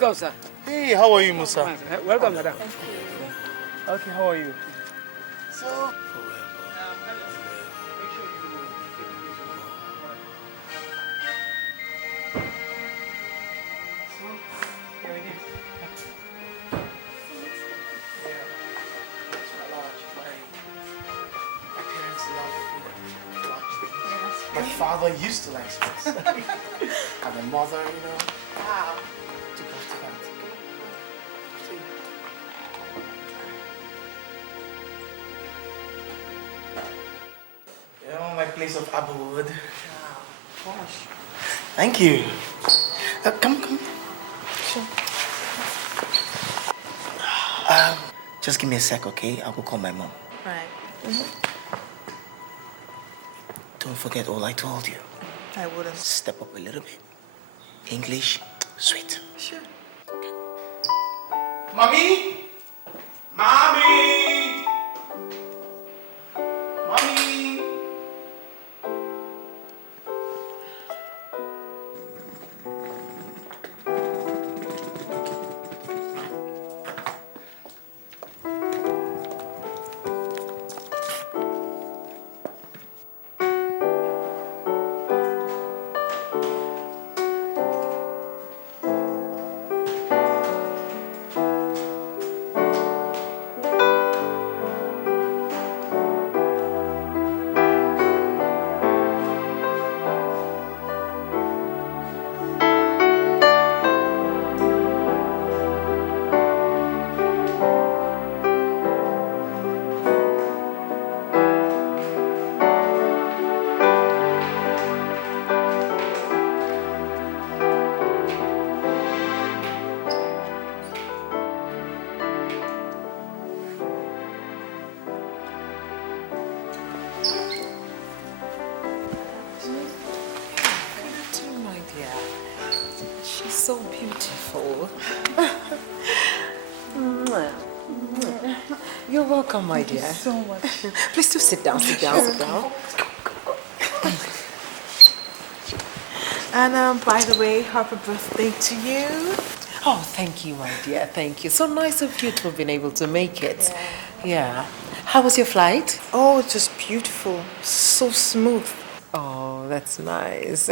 Welcome, sir. Hey, how are you, Musa? Welcome, madam. Okay, how are you? So, My father used to like sweets. And my mother, you know. Wow. Took after that. You know, my place of abode. Wow. Gosh. Thank you. Come. Sure. Just give me a sec, okay? I will call my mom. Right. Don't forget all I told you. I wouldn't. Step up a little bit. English, sweet. Sure. Mommy! Mommy! Mommy! She's so beautiful. You're welcome, my dear. Thank you so much. Please do sit down, sit down. And by the way, happy birthday to you. Oh, thank you, my dear. Thank you. So nice of you to have been able to make it. Yeah. How was your flight? Oh, just beautiful. So smooth. Oh, that's nice.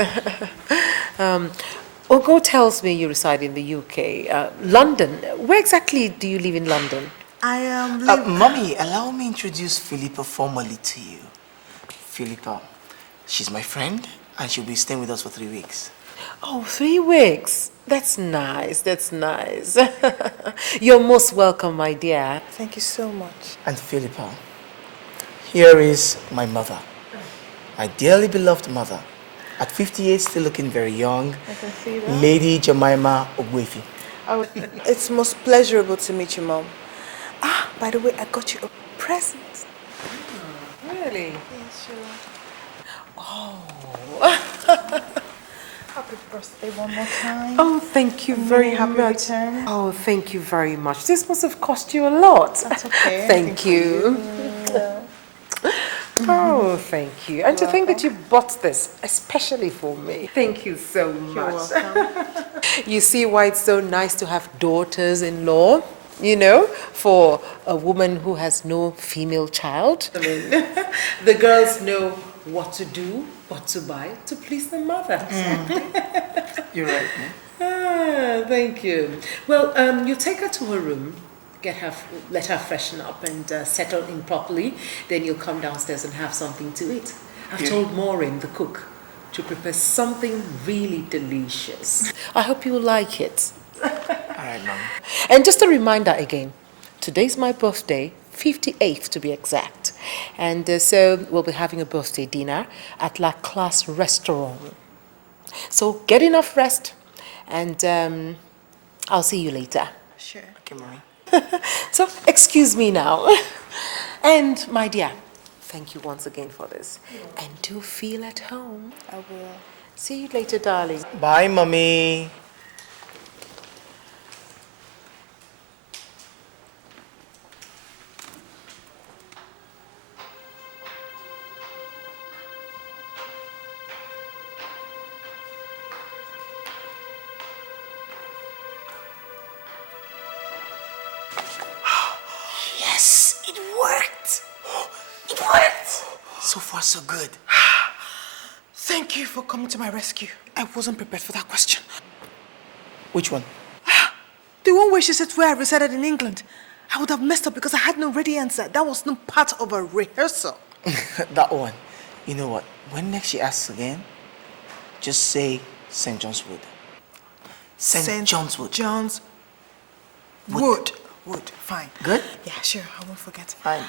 Ogo tells me you reside in the UK. London. Where exactly do you live in London? I am. Mommy, allow me introduce Philippa formally to you. Philippa, she's my friend, and she'll be staying with us for 3 weeks. Oh, 3 weeks. That's nice. That's nice. You're most welcome, my dear. Thank you so much. And Philippa, here is my mother, my dearly beloved mother. At 58, still looking very young. I can see that. Lady Jemima Ogwefi. Oh, it's most pleasurable to meet you, Mom. Ah, by the way, I got you a present. Really? Yes, sure. Oh. Happy birthday one more time. Oh, thank you very happy much. return. Oh, thank you very much. This must have cost you a lot. That's okay. Thank you. Oh, thank you. And to think that you bought this especially for me. Thank you so much. You're welcome. You see why it's so nice to have daughters-in-law, you know, for a woman who has no female child. I mean, the girls know what to do, what to buy to please the mother. You're right, Ah, thank you. Well, you take her to her room, let her freshen up and settle in properly. Then you'll come downstairs and have something to eat. I've told Mourning, the cook, to prepare something really delicious. I hope you will like it. All right, Mom. And just a reminder again, today's my birthday, 58th to be exact. And so we'll be having a birthday dinner at La Classe Restaurant. So get enough rest, and I'll see you later. Sure. Okay, Mommy. So excuse me now. And my dear, thank you once again for this. And do feel at home. I will. See you later, darling. Bye, Mommy. It worked! It worked! So far, so good. Thank you for coming to my rescue. I wasn't prepared for that question. Which one? The one where she said where I resided in England. I would have messed up because I had no ready answer. That was not part of a rehearsal. That one. You know what? When next she asks again, just say St. John's Wood. St. John's Wood. John's Wood. Wood. Fine. Good? Yeah, sure. I won't forget. Fine.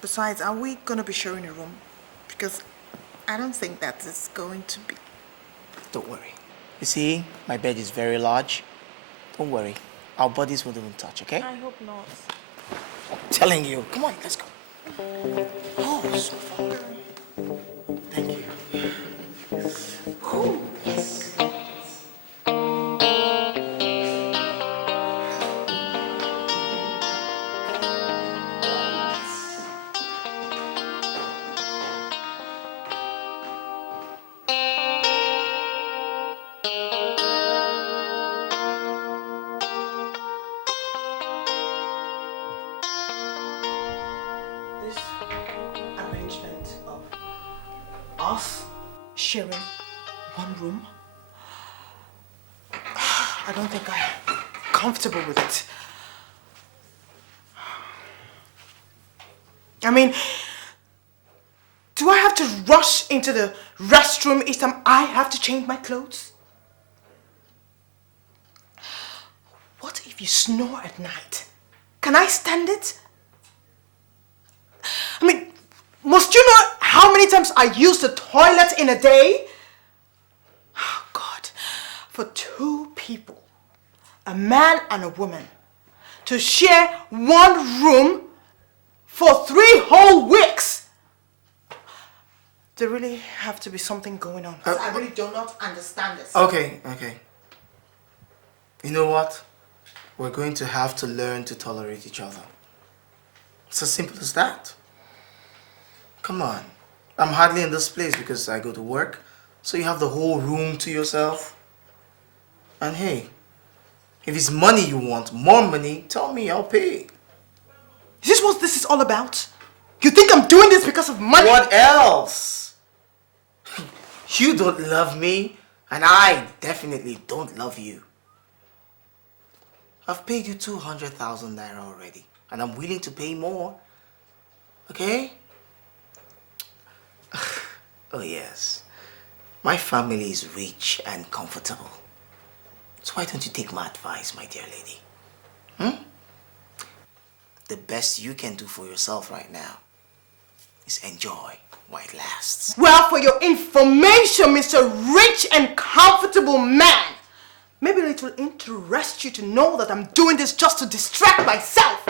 Besides, are we going to be sharing a room? Because I don't think that is going to be. Don't worry. You see, my bed is very large. Don't worry. Our bodies won't even touch, okay? I hope not. I'm telling you. Come on, let's go. Oh, so far. Thank you. Whew, yes. Sharing one room. I don't think I'm comfortable with it. I mean, do I have to rush into the restroom each time I have to change my clothes? What if you snore at night? Can I stand it? I mean, must you know how many times I use the toilet in a day? Oh, God. For two people, a man and a woman, to share one room for 3 whole weeks. There really have to be something going on. I really do not understand this. Okay. You know what? We're going to have to learn to tolerate each other. It's as simple as that. Come on. I'm hardly in this place because I go to work, so you have the whole room to yourself. And hey, if it's money you want, more money, tell me, I'll pay. Is this what this is all about? You think I'm doing this because of money? What else? You don't love me, and I definitely don't love you. I've paid you 200,000 naira already, and I'm willing to pay more. Okay? Oh yes, my family is rich and comfortable. So why don't you take my advice, my dear lady? The best you can do for yourself right now is enjoy while it lasts. Well, for your information, Mr. Rich and Comfortable Man, maybe it will interest you to know that I'm doing this just to distract myself.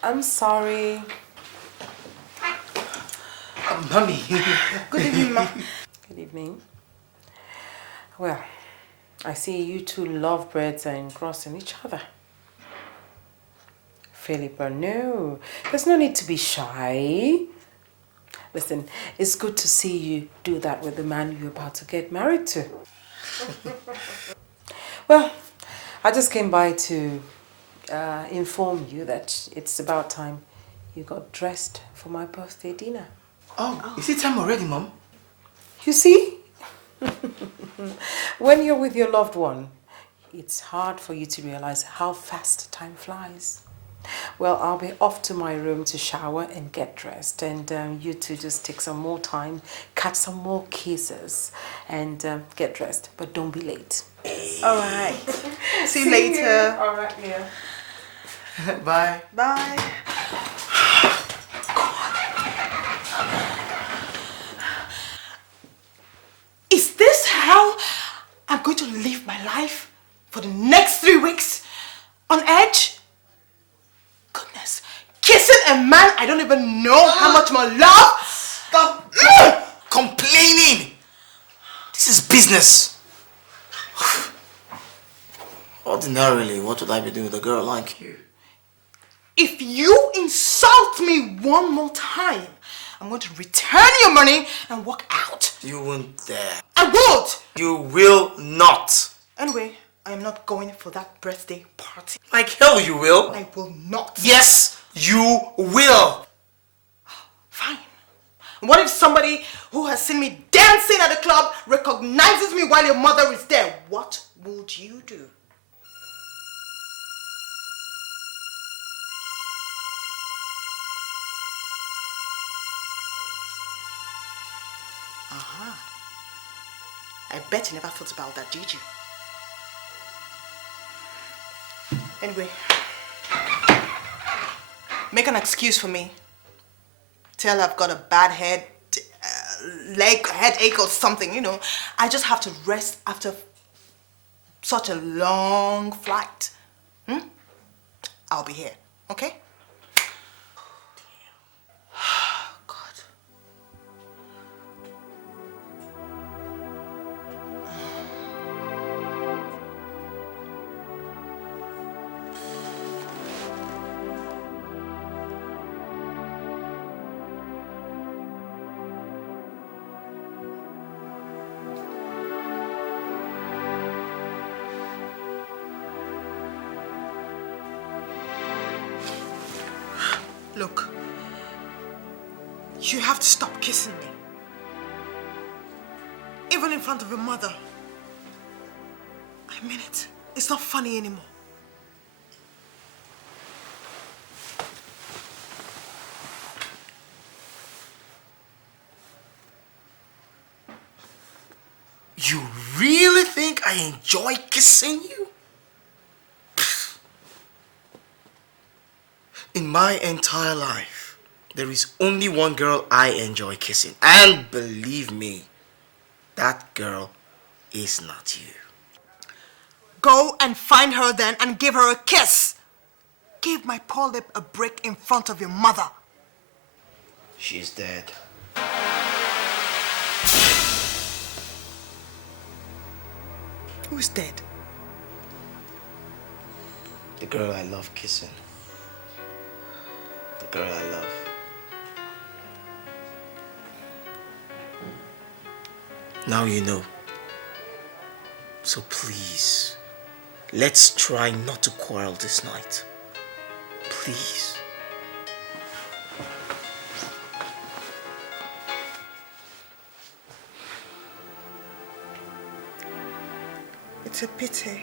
I'm sorry. Mommy. Good evening, Ma. Good evening. Well, I see you two lovebirds are engrossing each other. Philippa, no. There's no need to be shy. Listen, it's good to see you do that with the man you're about to get married to. Well, I just came by to inform you that it's about time you got dressed for my birthday dinner. Oh, is it time already, Mom? You see? When you're with your loved one, it's hard for you to realize how fast time flies. Well, I'll be off to my room to shower and get dressed, and you two just take some more time, catch some more kisses, and get dressed. But don't be late. All right. See you later. All right, yeah. Bye. Bye. Is this how I'm going to live my life for the next 3 weeks? On edge? Goodness. Kissing a man I don't even know how much more love? Stop complaining. This is business. Ordinarily, what would I be doing with a girl like you? If you insult me one more time, I'm going to return your money and walk out. You won't dare. I won't! You will not. Anyway, I am not going for that birthday party. Like hell you will. I will not. Yes, you will. Fine. What if somebody who has seen me dancing at the club recognizes me while your mother is there? What would you do? I bet you never thought about that, did you? Anyway, make an excuse for me. Tell I've got a bad headache or something, you know. I just have to rest after such a long flight. I'll be here, okay? Look, you have to stop kissing me. Even in front of your mother. I mean it. It's not funny anymore. You really think I enjoy kissing you? In my entire life, there is only one girl I enjoy kissing. And believe me, that girl is not you. Go and find her then and give her a kiss. Give my poor lip a break in front of your mother. She's dead. Who's dead? The girl I love kissing. The girl I love. Now you know. So please, let's try not to quarrel this night. Please. It's a pity.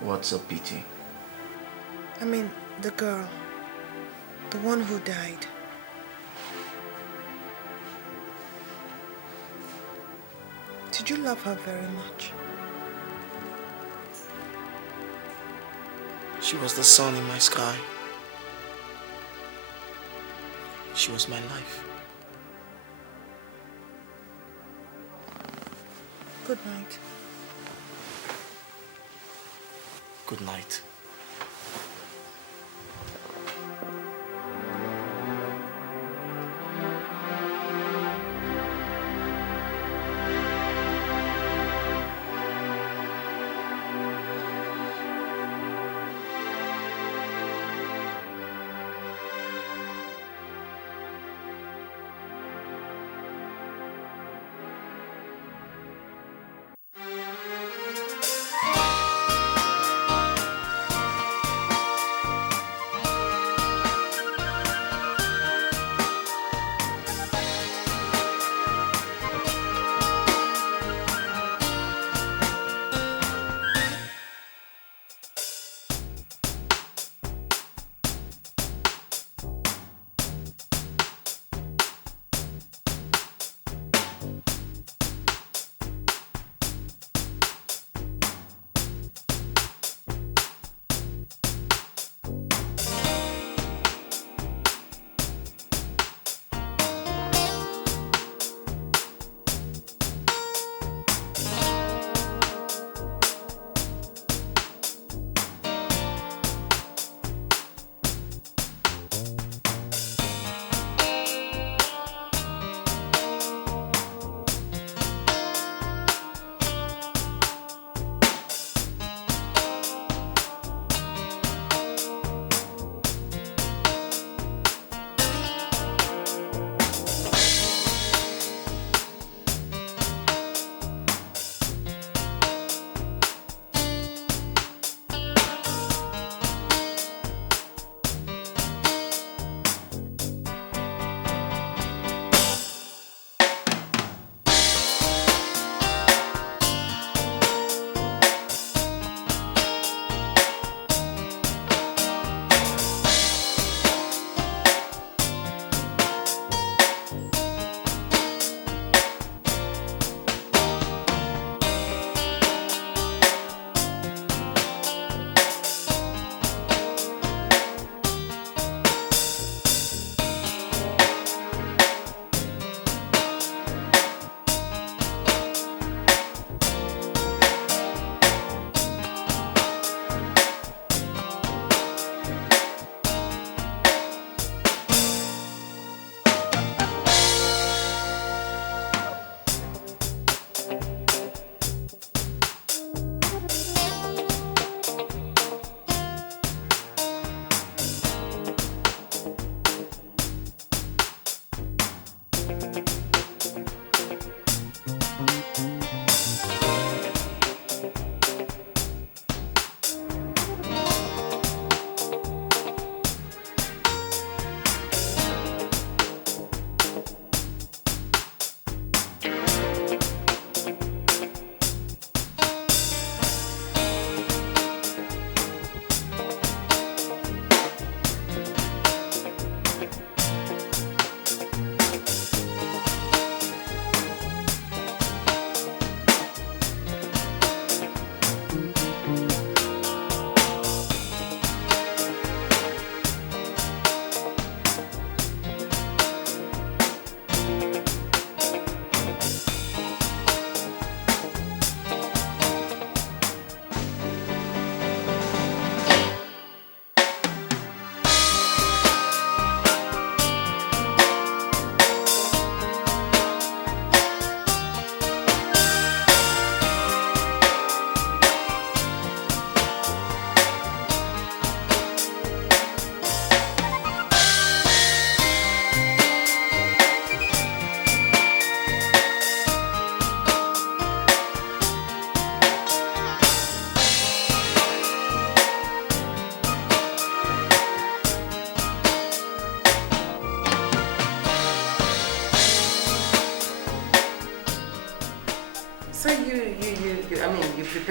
What's a pity? I mean, the girl. The one who died. Did you love her very much? She was the sun in my sky. She was my life. Good night. Good night.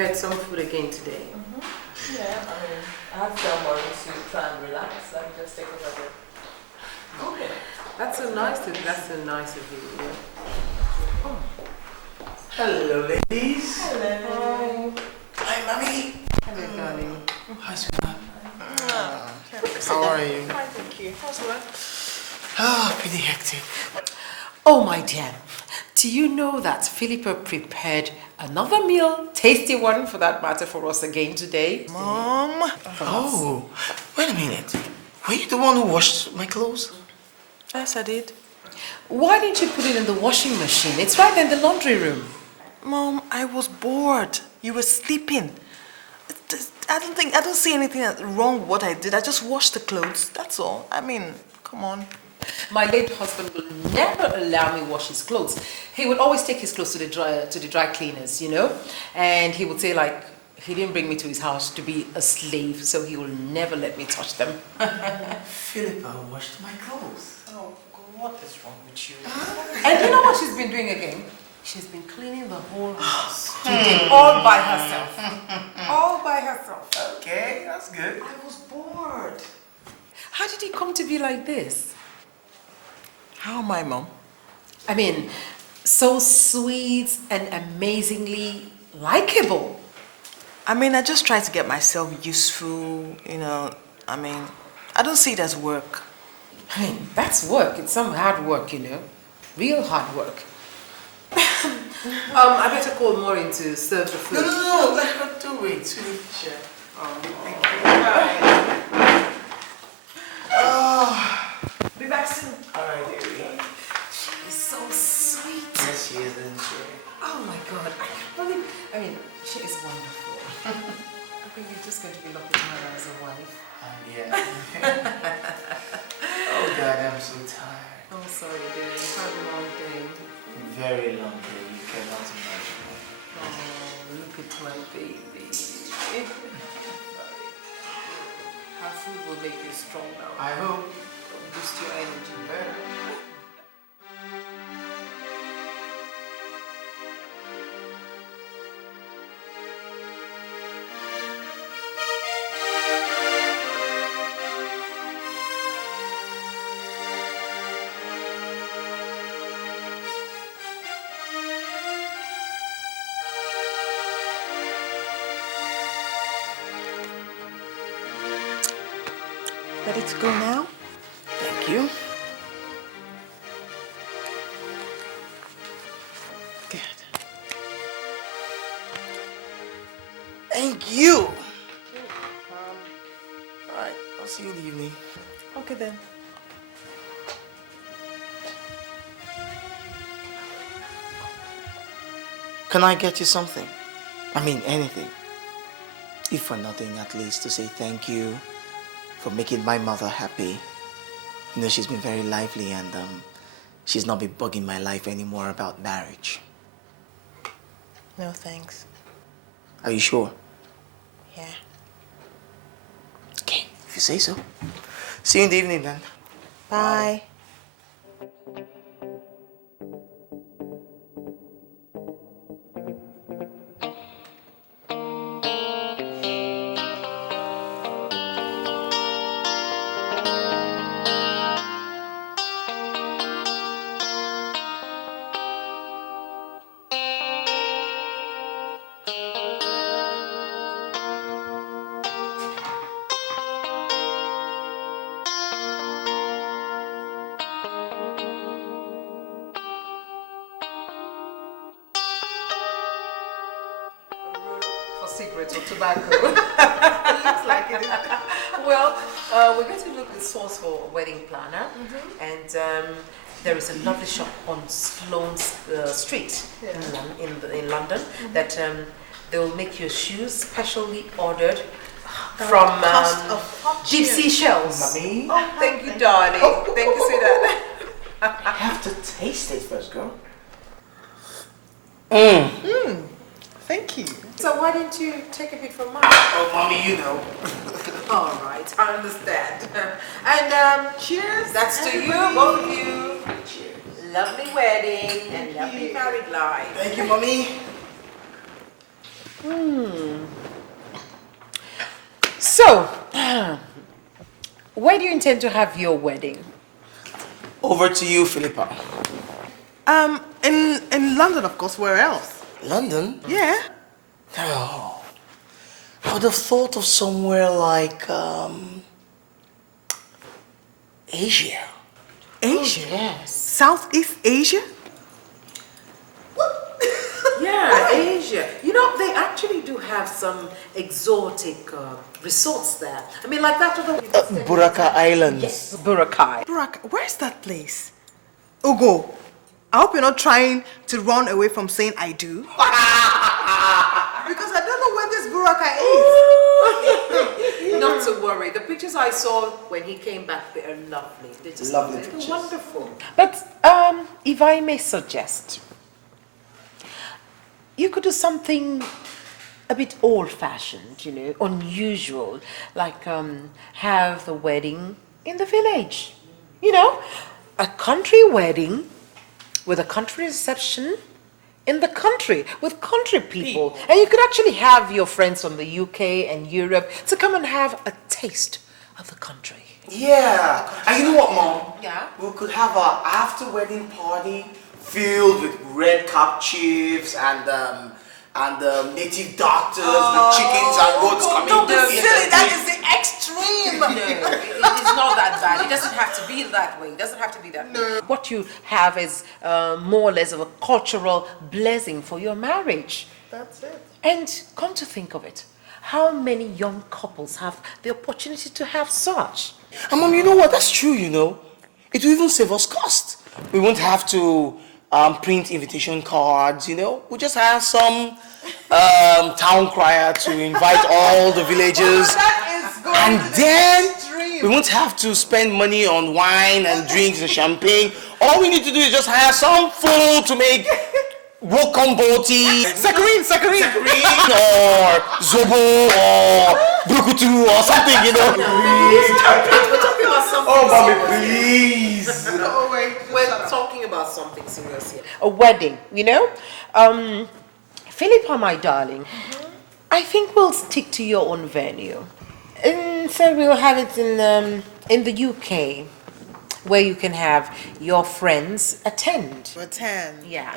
prepared some food again today. Yeah, I mean, I have some morning to try and relax. Let me just take over there. Okay. That's so nice of you. Yeah. Oh. Hello, ladies. Hello. Hi, mommy. Hello, darling. Hi, sweetheart. How are you? Fine, thank you. How's work? Ah, pretty hectic. Oh, my dear. Do you know that Philippa prepared another meal, tasty one for that matter, for us again today? Mom. Oh, wait a minute. Were you the one who washed my clothes? Yes, I did. Why didn't you put it in the washing machine? It's right there in the laundry room. Mom, I was bored. You were sleeping. I don't see anything wrong with what I did. I just washed the clothes. That's all. I mean, come on. My late husband will never allow me wash his clothes. He would always take his clothes to the dry cleaners, you know, and he would say like he didn't bring me to his house to be a slave, so he will never let me touch them. Philippa washed my clothes. Oh, God, what is wrong with you? And you know what she's been doing again? She's been cleaning the whole house today, all by herself. All by herself. Okay, that's good. I was bored. How did it come to be like this? How am I, Mom? I mean, so sweet and amazingly likable. I mean, I just try to get myself useful, you know. I mean, I don't see it as work. I mean, that's work. It's some hard work, you know. Real hard work. I better call Mourning to serve the food. No, let her do it, sweetie. Sure. Thank you. Oh. Be back soon. All right, dearie. She's so sweet. Yes, she is, isn't she? Oh my God, I can't believe. I mean, she is wonderful. I think you're just going to be lucky to have her as a wife. Yeah. Oh God, I'm so tired. Oh, sorry, dear. You've had a long day. Very long day. You cannot imagine. Oh, look at my baby. Sorry. Her food will make you strong now. I hope. Boost your energy better. Ready to go now? Thank you. Good. Thank you. All right, I'll see you in the evening. Okay then. Can I get you something? I mean, anything. If for nothing, at least to say thank you for making my mother happy. You know, she's been very lively and she's not been bugging my life anymore about marriage. No, thanks. Are you sure? Yeah. Okay, if you say so. See you in the evening then. Bye. Cigarettes or tobacco. It looks like it. Well, we're going to look at the source for a wedding planner, and there is a lovely shop on Sloane's Street in London that they will make your shoes specially ordered from deep sea shells. Mommy. Oh, thank you, darling. Thank you, sweetheart. I have to taste it first, girl. Thank you. So why didn't you take a bit from mine? Oh, Mommy, you know. All right, I understand. And cheers. That's to you, both of you. Cheers. Lovely wedding and lovely married life. Thank you, Mommy. So, where do you intend to have your wedding? Over to you, Philippa. In London, of course. Where else? London? Yeah. Oh, I would have thought of somewhere like Asia. Asia? Yes. Southeast Asia? Yeah, Asia. You know, they actually do have some exotic resorts there. I mean, like that other... Buraka Islands. Yes, Boracay. Where's that place? Ugo, I hope you're not trying to run away from saying I do. Because I don't know where this Boracay is. Not to worry. The pictures I saw when he came back, they are lovely. They're just Lovely they're pictures. wonderful. But if I may suggest, you could do something a bit old-fashioned, you know, unusual, like have the wedding in the village. You know, a country wedding with a country reception in the country with country people. And you could actually have your friends from the UK and Europe to come and have a taste of the country. Yeah. And you know what, Mom? Yeah? We could have an after-wedding party filled with red cap chiefs and native doctors with chickens and goats coming. Don't be in. silly. That is the extreme. No, it's not that bad. It doesn't have to be that way. It doesn't have to be that way. What you have is more or less of a cultural blessing for your marriage. That's it. And come to think of it, how many young couples have the opportunity to have such? And Mom, you know what? That's true, you know. It will even save us cost. We won't have to print invitation cards, you know. We'll just hire some town crier to invite all the villagers. And then we won't have to spend money on wine and drinks and champagne. All we need to do is just hire some fool to make wokomboti, Sakarin. or zobo or brukutu or something, you know. We're talking about something Oh, mommy, serious. please. Oh, wait. We're talking about something serious here. A wedding, you know? Philippa, my darling, I think we'll stick to your own venue. And so we'll have it in the UK, where you can have your friends attend. Yeah.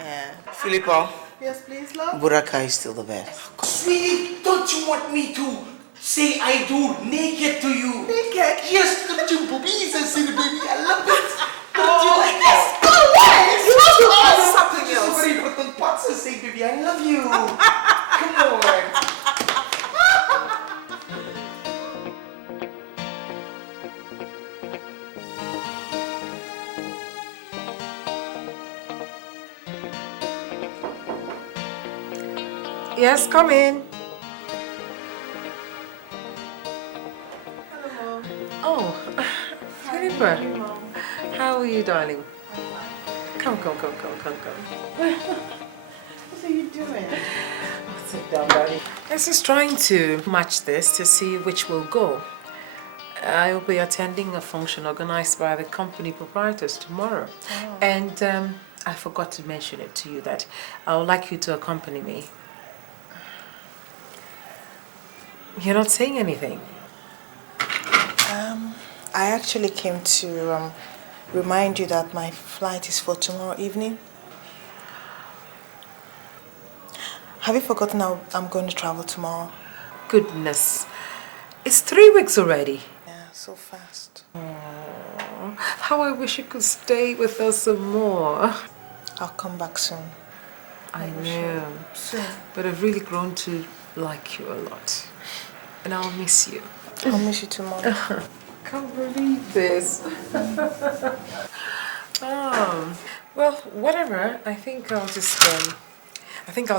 Philippa, Yes, please, love. Buraka is still the best. Sweetie, don't you want me to say I do naked to you? Naked? Yes, look at your boobies and see the baby. I love it. Oh, you like this? go away. You want to Oh, something else. else? Very important parts and say, baby, I love you. Come on. Yes, come in. Hello, Mom. Oh, Philippa. How are you, darling? Come. What are you doing? Sit down, darling. I was just trying to match this to see which will go. I will be attending a function organized by the company proprietors tomorrow. Oh. And I forgot to mention it to you that I would like you to accompany me. You're not saying anything. I actually came to remind you that my flight is for tomorrow evening. Have you forgotten how I'm going to travel tomorrow? Goodness. It's 3 weeks already. Yeah, so fast. Aww, how I wish you could stay with us some more. I'll come back soon. I know. Soon. But I've really grown to like you a lot. And I'll miss you. I'll miss you too, Mom. Can't believe this. Well, whatever. I think I'll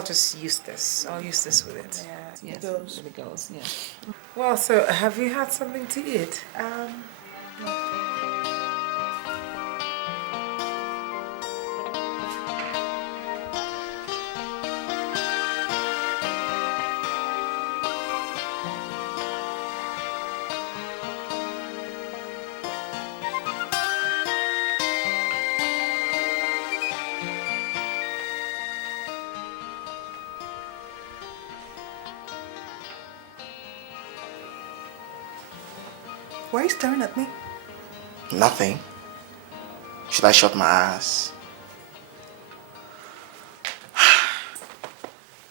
just use this. I'll use this with it. Yeah, Yes, goes. it goes. Yeah. Well, so have you had something to eat? Why are you staring at me? Nothing. Should I shut my eyes?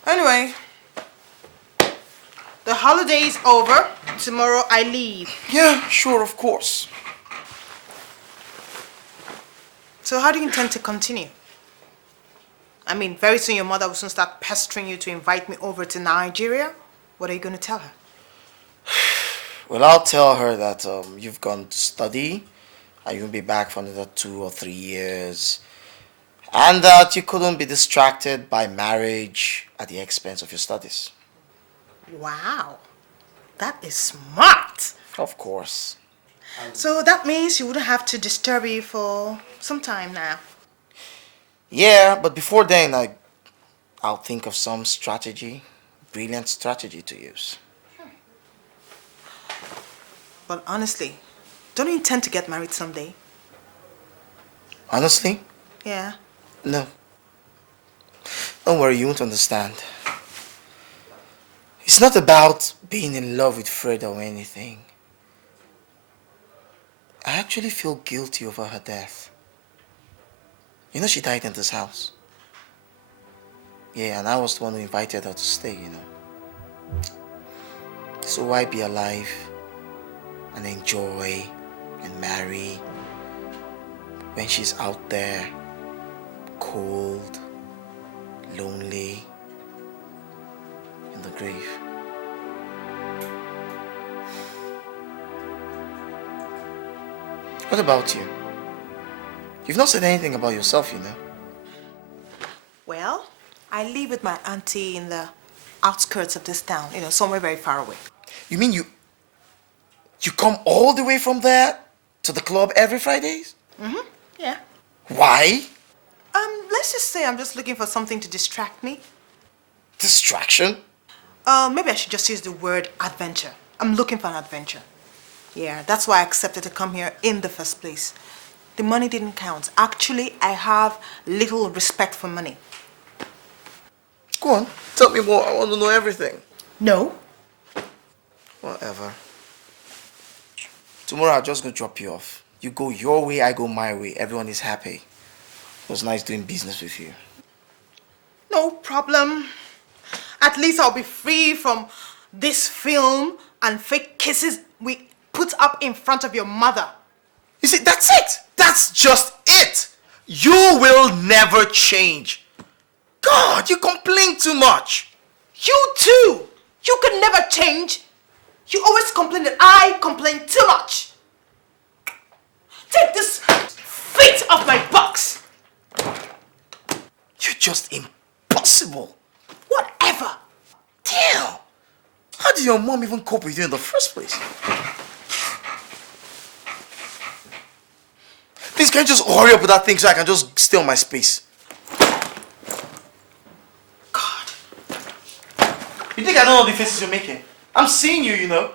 Anyway, the holiday is over. Tomorrow I leave. Yeah, sure, of course. So how do you intend to continue? I mean, very soon your mother will soon start pestering you to invite me over to Nigeria. What are you going to tell her? Well, I'll tell her that you've gone to study and you'll be back for another 2 or 3 years. And that you couldn't be distracted by marriage at the expense of your studies. Wow, that is smart. Of course. So that means you wouldn't have to disturb you for some time now. Yeah, but before then, I'll think of some strategy, brilliant strategy to use. But honestly, don't you intend to get married someday? Honestly? Yeah. No. Don't worry, you won't understand. It's not about being in love with Fred or anything. I actually feel guilty over her death. You know she died in this house. Yeah, and I was the one who invited her to stay, you know. So why be alive and enjoy and marry when she's out there, cold, lonely, in the grave? What about you? You've not said anything about yourself, you know. Well, I live with my auntie in the outskirts of this town, you know, somewhere very far away. You mean you come all the way from there to the club every Fridays? Mm-hmm, yeah. Why? Let's just say I'm just looking for something to distract me. Distraction? Maybe I should just use the word adventure. I'm looking for an adventure. Yeah, that's why I accepted to come here in the first place. The money didn't count. Actually, I have little respect for money. Go on, tell me more. I want to know everything. No. Whatever. Tomorrow I'll just go drop you off. You go your way, I go my way. Everyone is happy. It was nice doing business with you. No problem. At least I'll be free from this film and fake kisses we put up in front of your mother. You see, that's it. That's just it. You will never change. God, you complain too much. You too. You can never change. You always complain that I complain too much. Take this feet off my box. You're just impossible. Whatever. Damn. How did your mom even cope with you in the first place? Please, can you just hurry up with that thing so I can just stay on my space? God. You think I don't know the faces you're making? I'm seeing you, you know.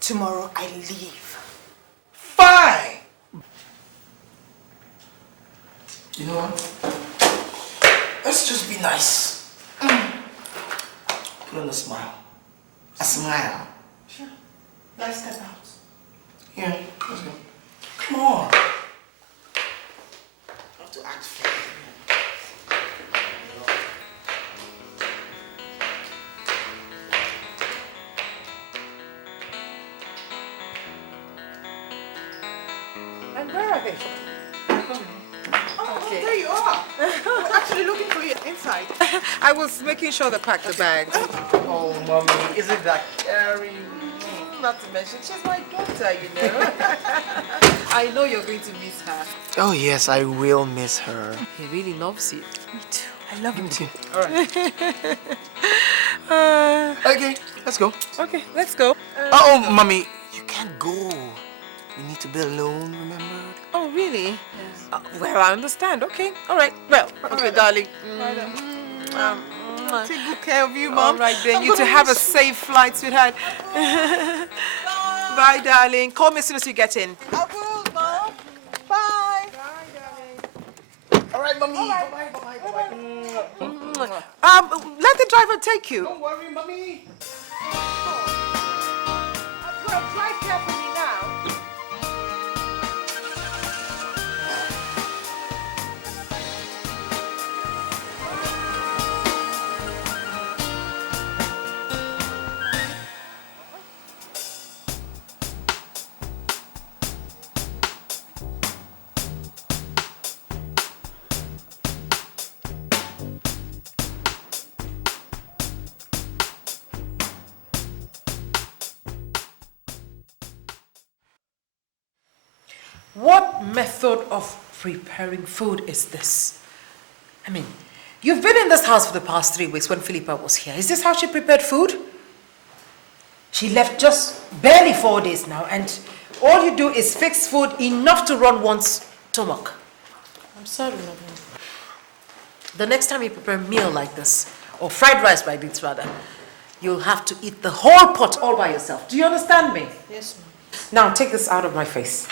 Tomorrow I leave. Fine. You know what? Let's just be nice. Put on a smile. A smile. Sure. Let's step out. Here, let's go. Come on. I have to act fair. And where are they? Oh, there you are. We're actually looking for you inside. I was making sure they packed the bags. Oh, mommy, isn't that caring? Not to mention, she's my daughter, you know. I know you're going to miss her. Oh, yes, I will miss her. He really loves you. Me too. I love him too. All right. Okay, let's go. Okay, let's go. Oh, mommy, you can't go. We need to be alone, remember? Oh, really? Yes. Well, I understand. Okay. All right. Well, okay, darling. Take good care of you, Mom. All right, then. You to have a safe flight, sweetheart. Bye, darling. Call me as soon as you get in. I will, Mom. Bye. All right, mommy. Bye-bye. Let the driver take you. Don't worry, mommy. Well, drive carefully now. What method of preparing food is this? I mean, you've been in this house for the past 3 weeks when Philippa was here. Is this how she prepared food? She left just barely 4 days now, and all you do is fix food enough to run one's stomach. I'm sorry, Mama. The next time you prepare a meal like this, or fried rice by bits rather, you'll have to eat the whole pot all by yourself. Do you understand me? Yes, ma'am. Now take this out of my face.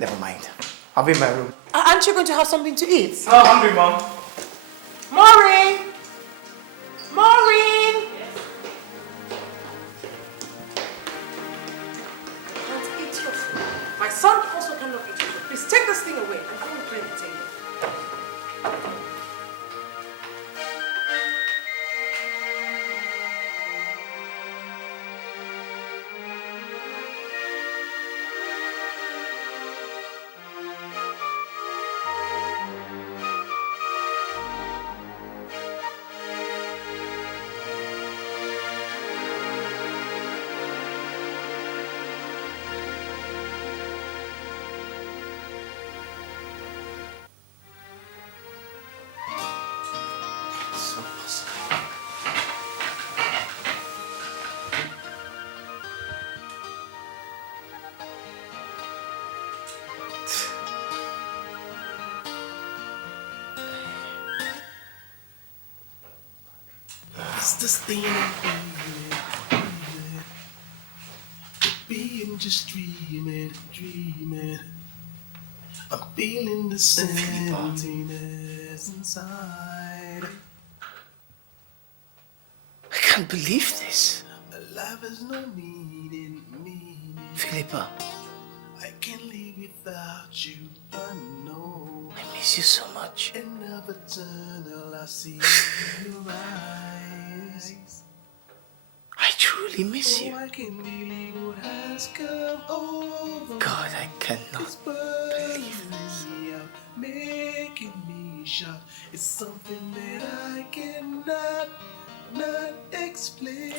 Never mind. I'll be in my room. Aren't you going to have something to eat? Oh, hungry, Mom. Maureen! Maureen! Can't eat your food. My son also cannot eat your food. Please take this thing away and go and clean the table. It's this thing being just dreaming. I'm feeling the emptiness inside. I can't believe this. Life has no meaning. Philippa, I can't live without you, I know. I miss you so much. And never tunnel I see your eyes. I truly miss you. I can believe what has come over. God, I cannot believe this. Making me shout. It's something that I cannot explain.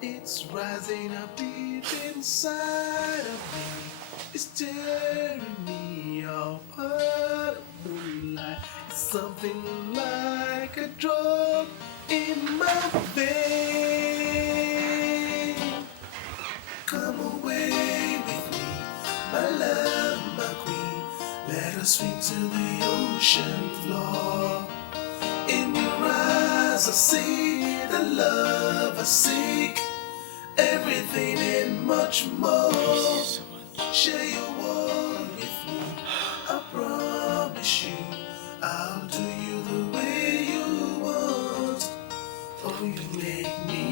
It's rising up deep inside of me. It's tearing me apart. Moonlight. It's something like a drug in my vein. Come away with me, my love, my queen. Let us swim to the ocean floor. In your eyes I see the love I seek. Everything and much more. Share your world with me. I promise you I'll do you the way you want. Oh, you make me,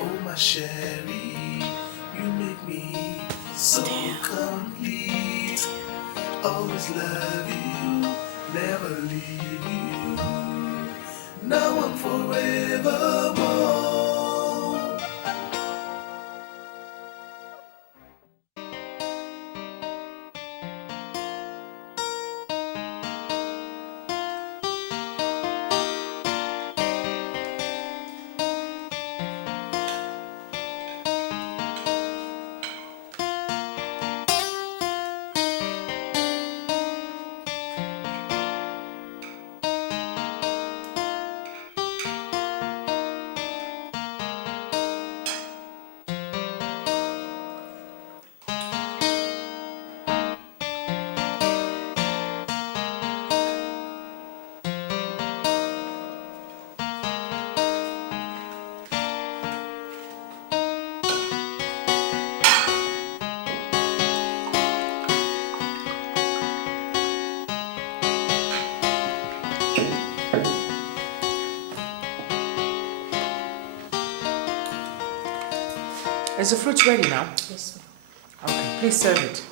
oh my Sherry, you make me so complete. Always love you, never leave you. Now I'm forevermore. Is the fruit ready now? Yes, Okay, please serve it.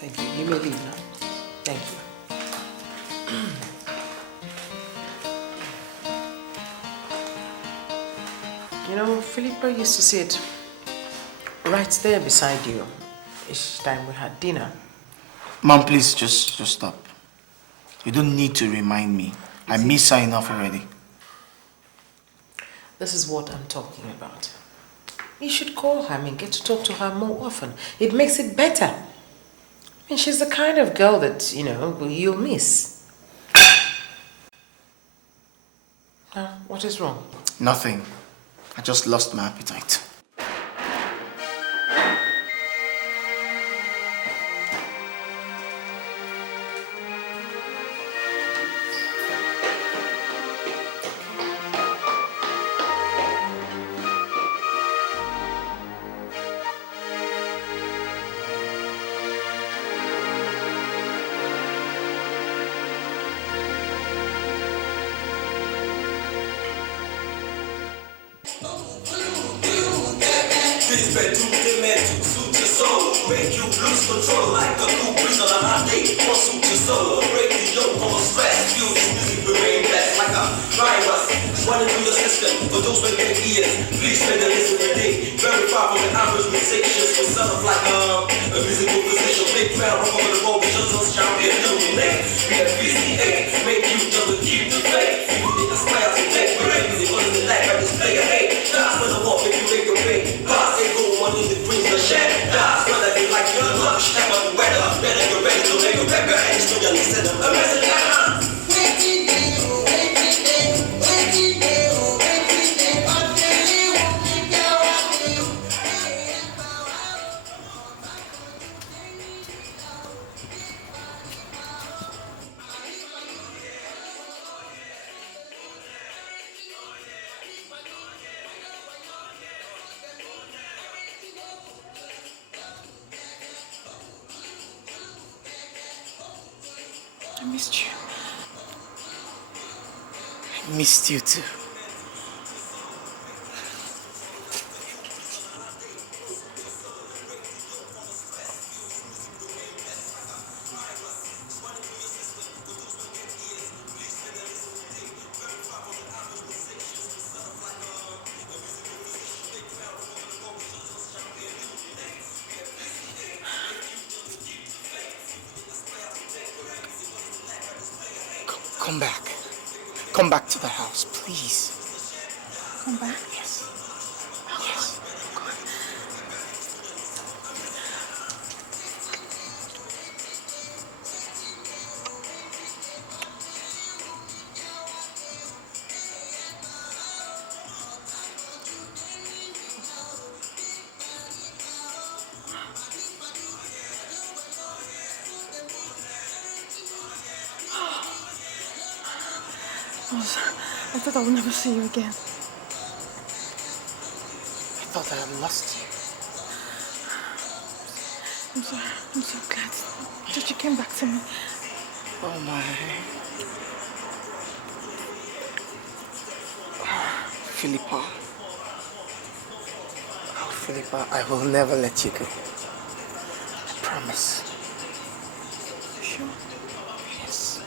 Thank you. You may leave now. Thank you. You know, Philippa used to sit right there beside you each time we had dinner. Mom, please just stop. You don't need to remind me. I miss her enough already. This is what I'm talking about. You should call her and get to talk to her more often. It makes it better. I mean, she's the kind of girl that, you know, you'll miss. Now, what is wrong? Nothing. I just lost my appetite. This bedroom demand to suit your soul, make you lose control like a cool breeze on a hot day. Won't suit your soul, break the yoke from a stress. Feel this music remain blessed like a virus running through your system. For those with big ears, please spend a listen today. Very far from the average musicians, for some of like a musical position. Big fan, rock over the road, we just don't champion, illuminate. We have VCA, make you just to keep the faith. You think aspire to take great music, what is it like? I display a hate. That's when the walk make you make a pay. Boss ain't go money that brings the share. That's when I be like your lunch. Step on the weather, better get ready to make a pepper. And it's no young listen, a message like I missed you. I missed you too. Come back. Come back to the house, please. Come back? Yes. Yes. Go on. I thought I would never see you again. I thought I had lost you. I'm so glad that you came back to me. Oh my. Philippa. Oh, Philippa, I will never let you go. I promise. Sure? Yes.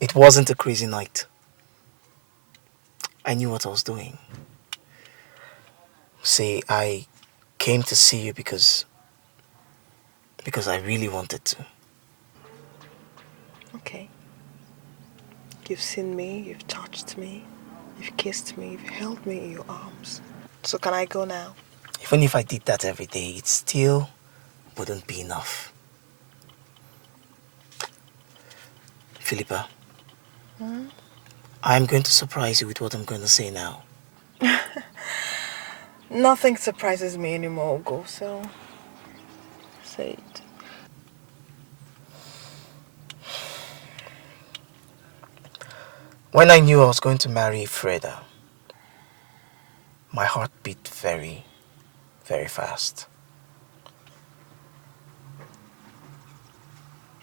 It wasn't a crazy night. I knew what I was doing. See, I came to see you because I really wanted to. Okay. You've seen me, you've touched me, you've kissed me, you've held me in your arms. So can I go now? Even if I did that every day, it still wouldn't be enough. Philippa, I'm going to surprise you with what I'm going to say now. Nothing surprises me anymore, Ugo, so say it. When I knew I was going to marry Freda, my heart beat very, very fast.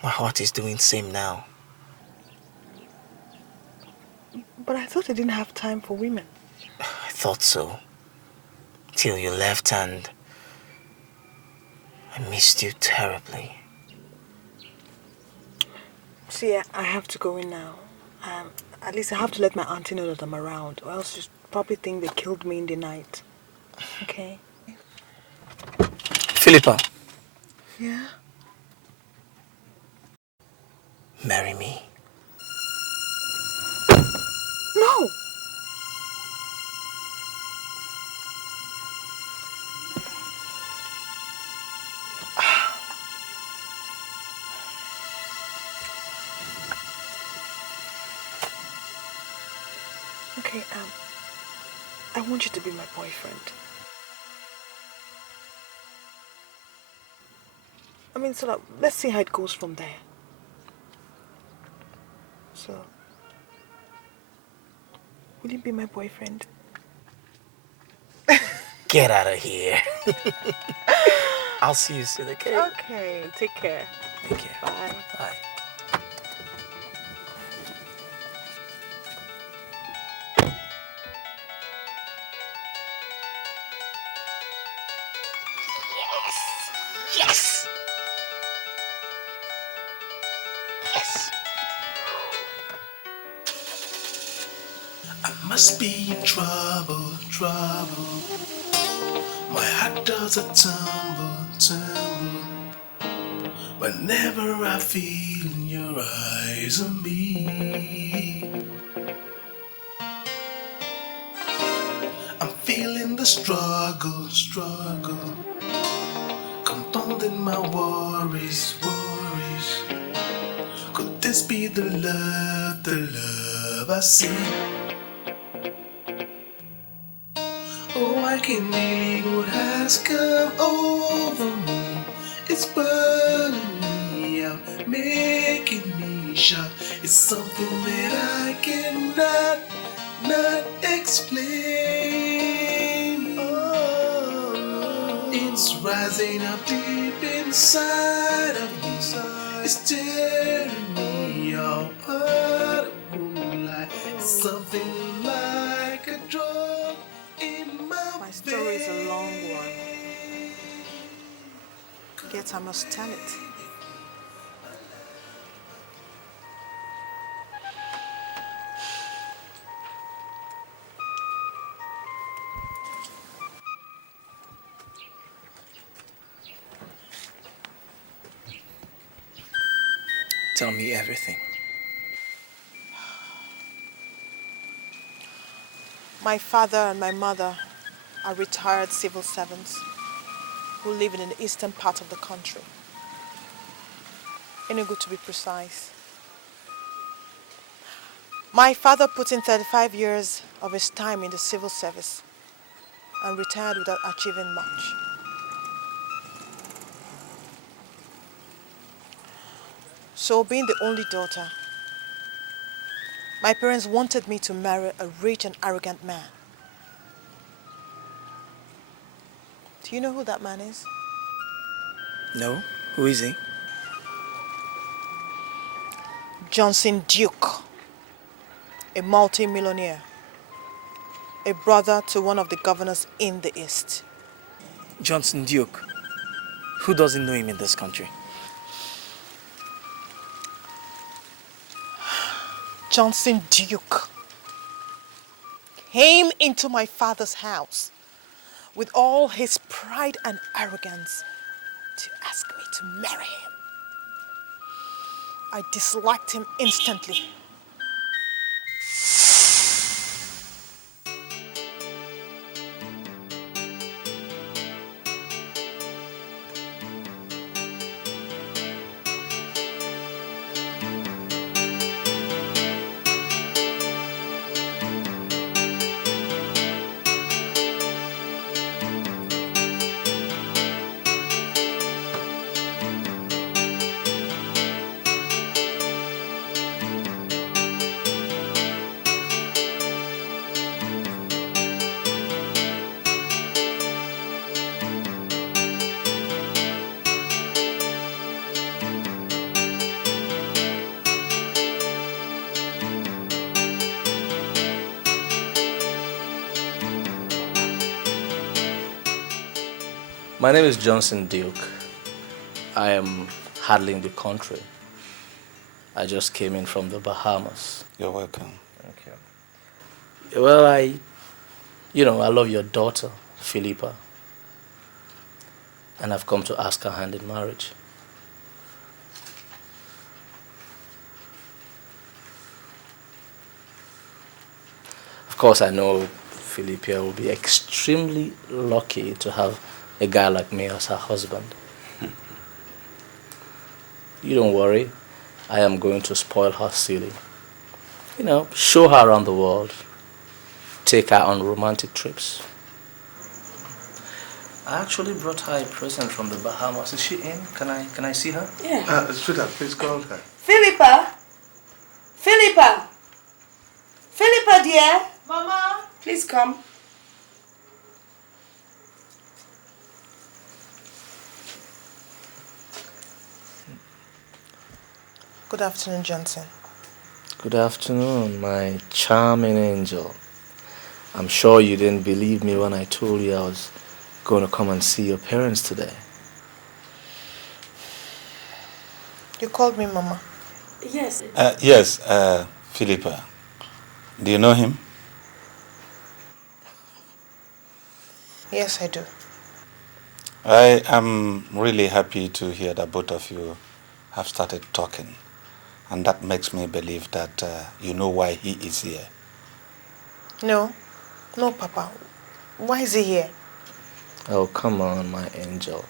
My heart is doing the same now. But I thought I didn't have time for women. I thought so. Till you left and I missed you terribly. See, I have to go in now. At least I have to let my auntie know that I'm around, or else she'll probably think they killed me in the night. Okay? Philippa, Yeah? marry me. No! Okay, I want you to be my boyfriend. I mean, so that, let's see how it goes from there. So, will you be my boyfriend? Get out of here. I'll see you soon, okay? Okay, take care. Take care. Bye. Bye. Yes! Yes! I must be in trouble, trouble. My heart does a tumble, tumble. Whenever I feel your eyes on me, I'm feeling the struggle, struggle. Compounding my worries, worries. Could this be the love I see? Oh, I can't believe what has come over me. It's burning me out, making me shout. It's something that I cannot explain. Oh, it's rising up deep inside of me. It's tearing me apart. It's something like a drug in my story is a long one. Yet I must tell it. Tell me everything. My father and my mother are retired civil servants who live in the eastern part of the country. Enugu to be precise. My father put in 35 years of his time in the civil service and retired without achieving much. So, being the only daughter, my parents wanted me to marry a rich and arrogant man. Do you know who that man is? No? Who is he? Johnson Duke, a multi-millionaire, a brother to one of the governors in the East. Johnson Duke. Who doesn't know him in this country? Johnson Duke came into my father's house with all his pride and arrogance to ask me to marry him. I disliked him instantly. My name is Johnson Duke. I am handling the country. I just came in from the Bahamas. You're welcome. Thank you. Well, I love your daughter, Philippa. And I've come to ask her hand in marriage. Of course, I know Philippa will be extremely lucky to have a guy like me as her husband. You don't worry. I am going to spoil her silly. Show her around the world. Take her on romantic trips. I actually brought her a present from the Bahamas. Is she in? Can I see her? Yeah. Sweetheart, please call her. Philippa! Philippa! Philippa, dear! Mama! Please come. Good afternoon, Johnson. Good afternoon, my charming angel. I'm sure you didn't believe me when I told you I was going to come and see your parents today. You called me Mama. Yes. Yes, Philippa. Do you know him? Yes, I do. I am really happy to hear that both of you have started talking. And that makes me believe that you know why he is here. No, Papa. Why is he here? Oh, come on, my angel.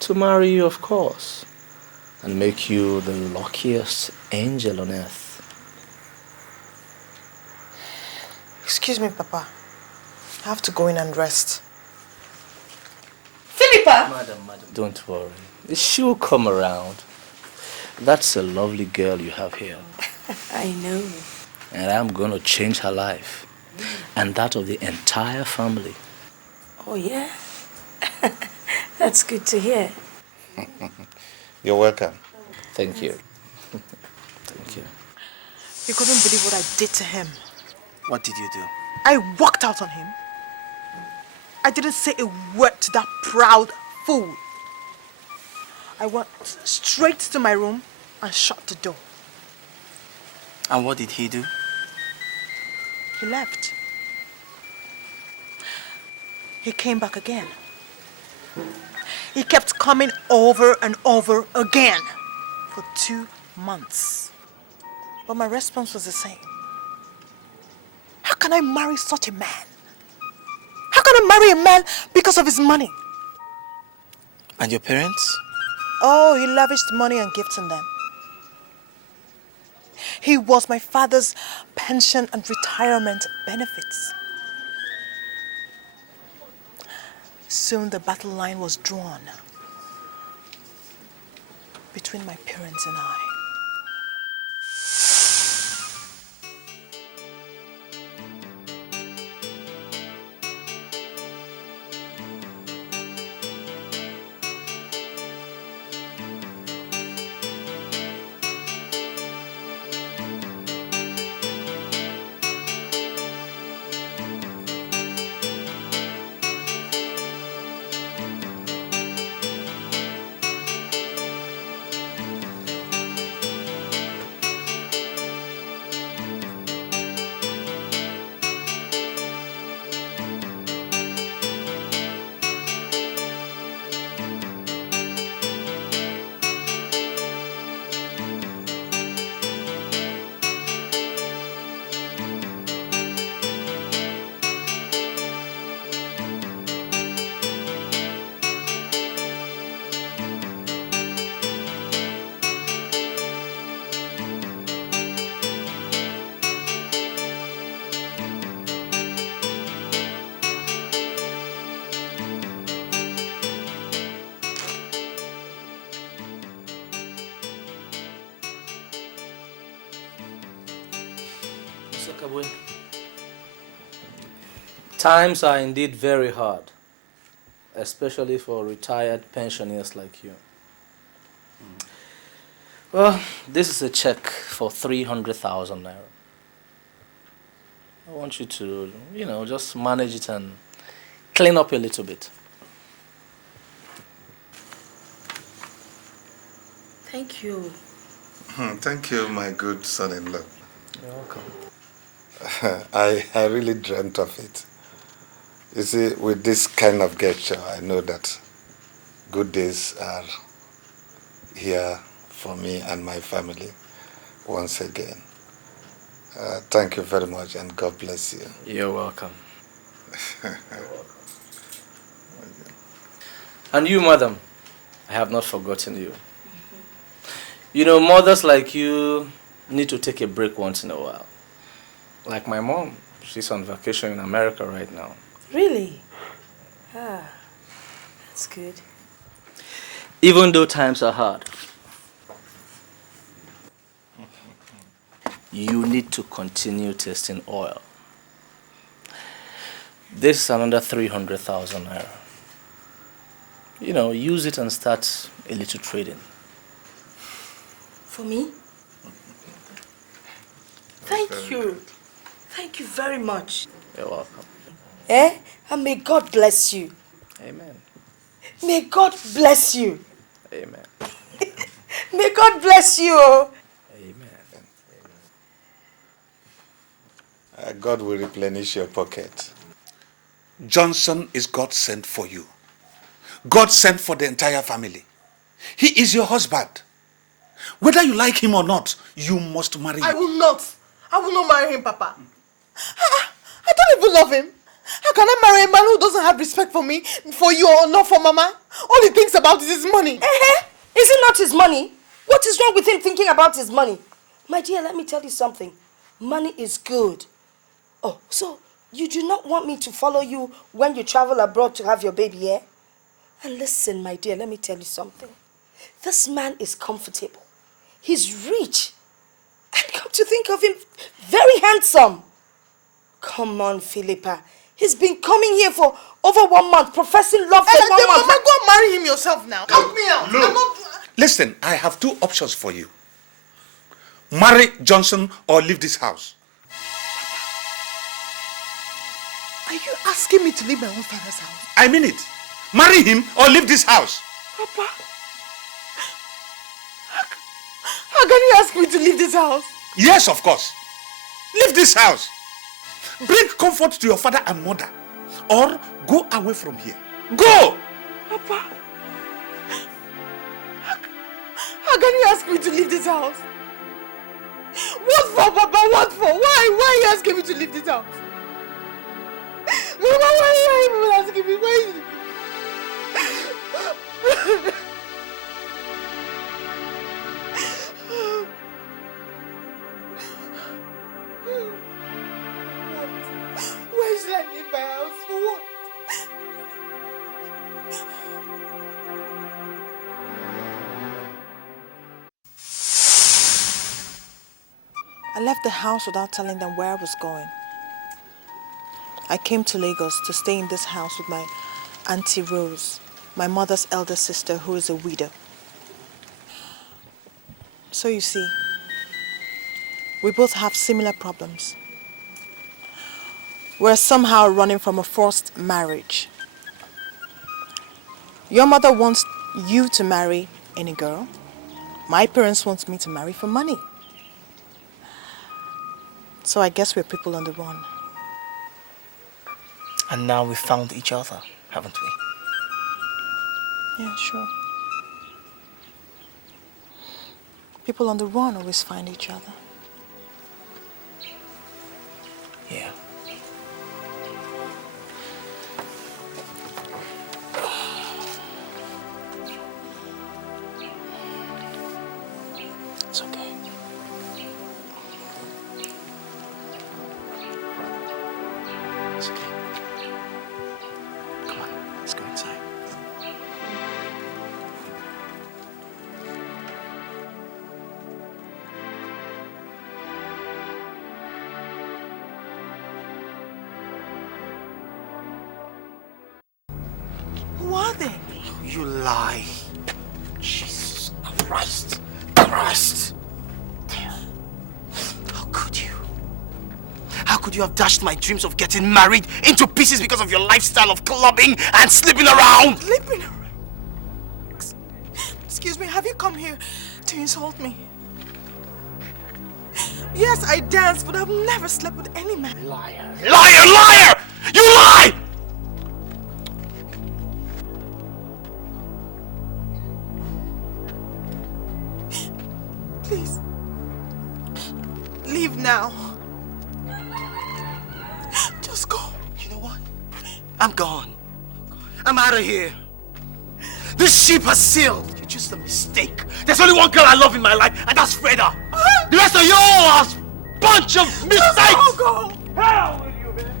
To marry you, of course. And make you the luckiest angel on earth. Excuse me, Papa. I have to go in and rest. Philippa! Madam, don't worry. She'll come around. That's a lovely girl you have here. I know. And I'm going to change her life. And that of the entire family. Oh, yeah? That's good to hear. You're welcome. Thank you. Thank you. You couldn't believe what I did to him. What did you do? I walked out on him. I didn't say a word to that proud fool. I went straight to my room and shut the door. And what did he do? He left. He came back again. He kept coming over and over again for 2 months. But my response was the same. How can I marry such a man? How can I marry a man because of his money? And your parents? Oh, he lavished money and gifts on them. He was my father's pension and retirement benefits. Soon the battle line was drawn between my parents and I. Sokabwe. Times are indeed very hard, especially for retired pensioners like you. Well, this is a check for 300,000 naira. I want you to, just manage it and clean up a little bit. Thank you. Thank you, my good son-in-law. You're welcome. I really dreamt of it. You see, with this kind of gesture, I know that good days are here for me and my family once again. Thank you very much, and God bless you. You're welcome. And you, madam, I have not forgotten you. You know, mothers like you need to take a break once in a while. Like my mom, she's on vacation in America right now. Really? Ah, that's good. Even though times are hard, you need to continue testing oil. This is another 300,000 naira. You know, use it and start a little trading. For me? Thank you. Thank you very much. You're welcome. And may God bless you. Amen. May God bless you. Amen. May God bless you. Amen. God will replenish your pocket. Johnson is God sent for you. God sent for the entire family. He is your husband. Whether you like him or not, you must marry him. I will not. I will not marry him, Papa. I don't even love him. How can I marry a man who doesn't have respect for me, for you, or not for Mama? All he thinks about is his money. Is it not his money? What is wrong with him thinking about his money? My dear, let me tell you something. Money is good. Oh, so you do not want me to follow you when you travel abroad to have your baby, eh? And listen, my dear, let me tell you something. This man is comfortable. He's rich. And come to think of him, very handsome. Come on, Philippa. He's been coming here for over 1 month, professing love for 1 month. Mama, go and marry him yourself now. Help me out. Look. Listen, I have 2 options for you. Marry Johnson or leave this house. Are you asking me to leave my own father's house? I mean it. Marry him or leave this house. Papa, how can you ask me to leave this house? Yes, of course. Leave this house. Bring comfort to your father and mother. Or go away from here. Go! Papa, how can you ask me to leave this house? What for, Papa? What for? Why are you asking me to leave this house? Mama, why are you even asking me? Why? Why should I leave my house? For what? I left the house without telling them where I was going. I came to Lagos to stay in this house with my Auntie Rose, my mother's elder sister who is a widow. So you see, we both have similar problems. We're somehow running from a forced marriage. Your mother wants you to marry any girl. My parents want me to marry for money. So I guess we're people on the run. And now we found each other, haven't we? Yeah, sure. People on the run always find each other. Yeah. It's okay. It's okay. Come on, let's go inside. nothing. You lie. Jesus Christ. Christ. Damn. How could you? How could you have dashed my dreams of getting married into pieces because of your lifestyle of clubbing and sleeping around? Sleeping around? Excuse me, have you come here to insult me? Yes, I dance, but I've never slept with any man. Liar! Liar! Liar! You lie! Please. Leave now. Just go. You know what? I'm gone. I'm out of here. This ship has sailed. You're just a mistake. There's only one girl I love in my life, and that's Freda. The rest of you all are a bunch of mistakes. Go. Hell with you, man.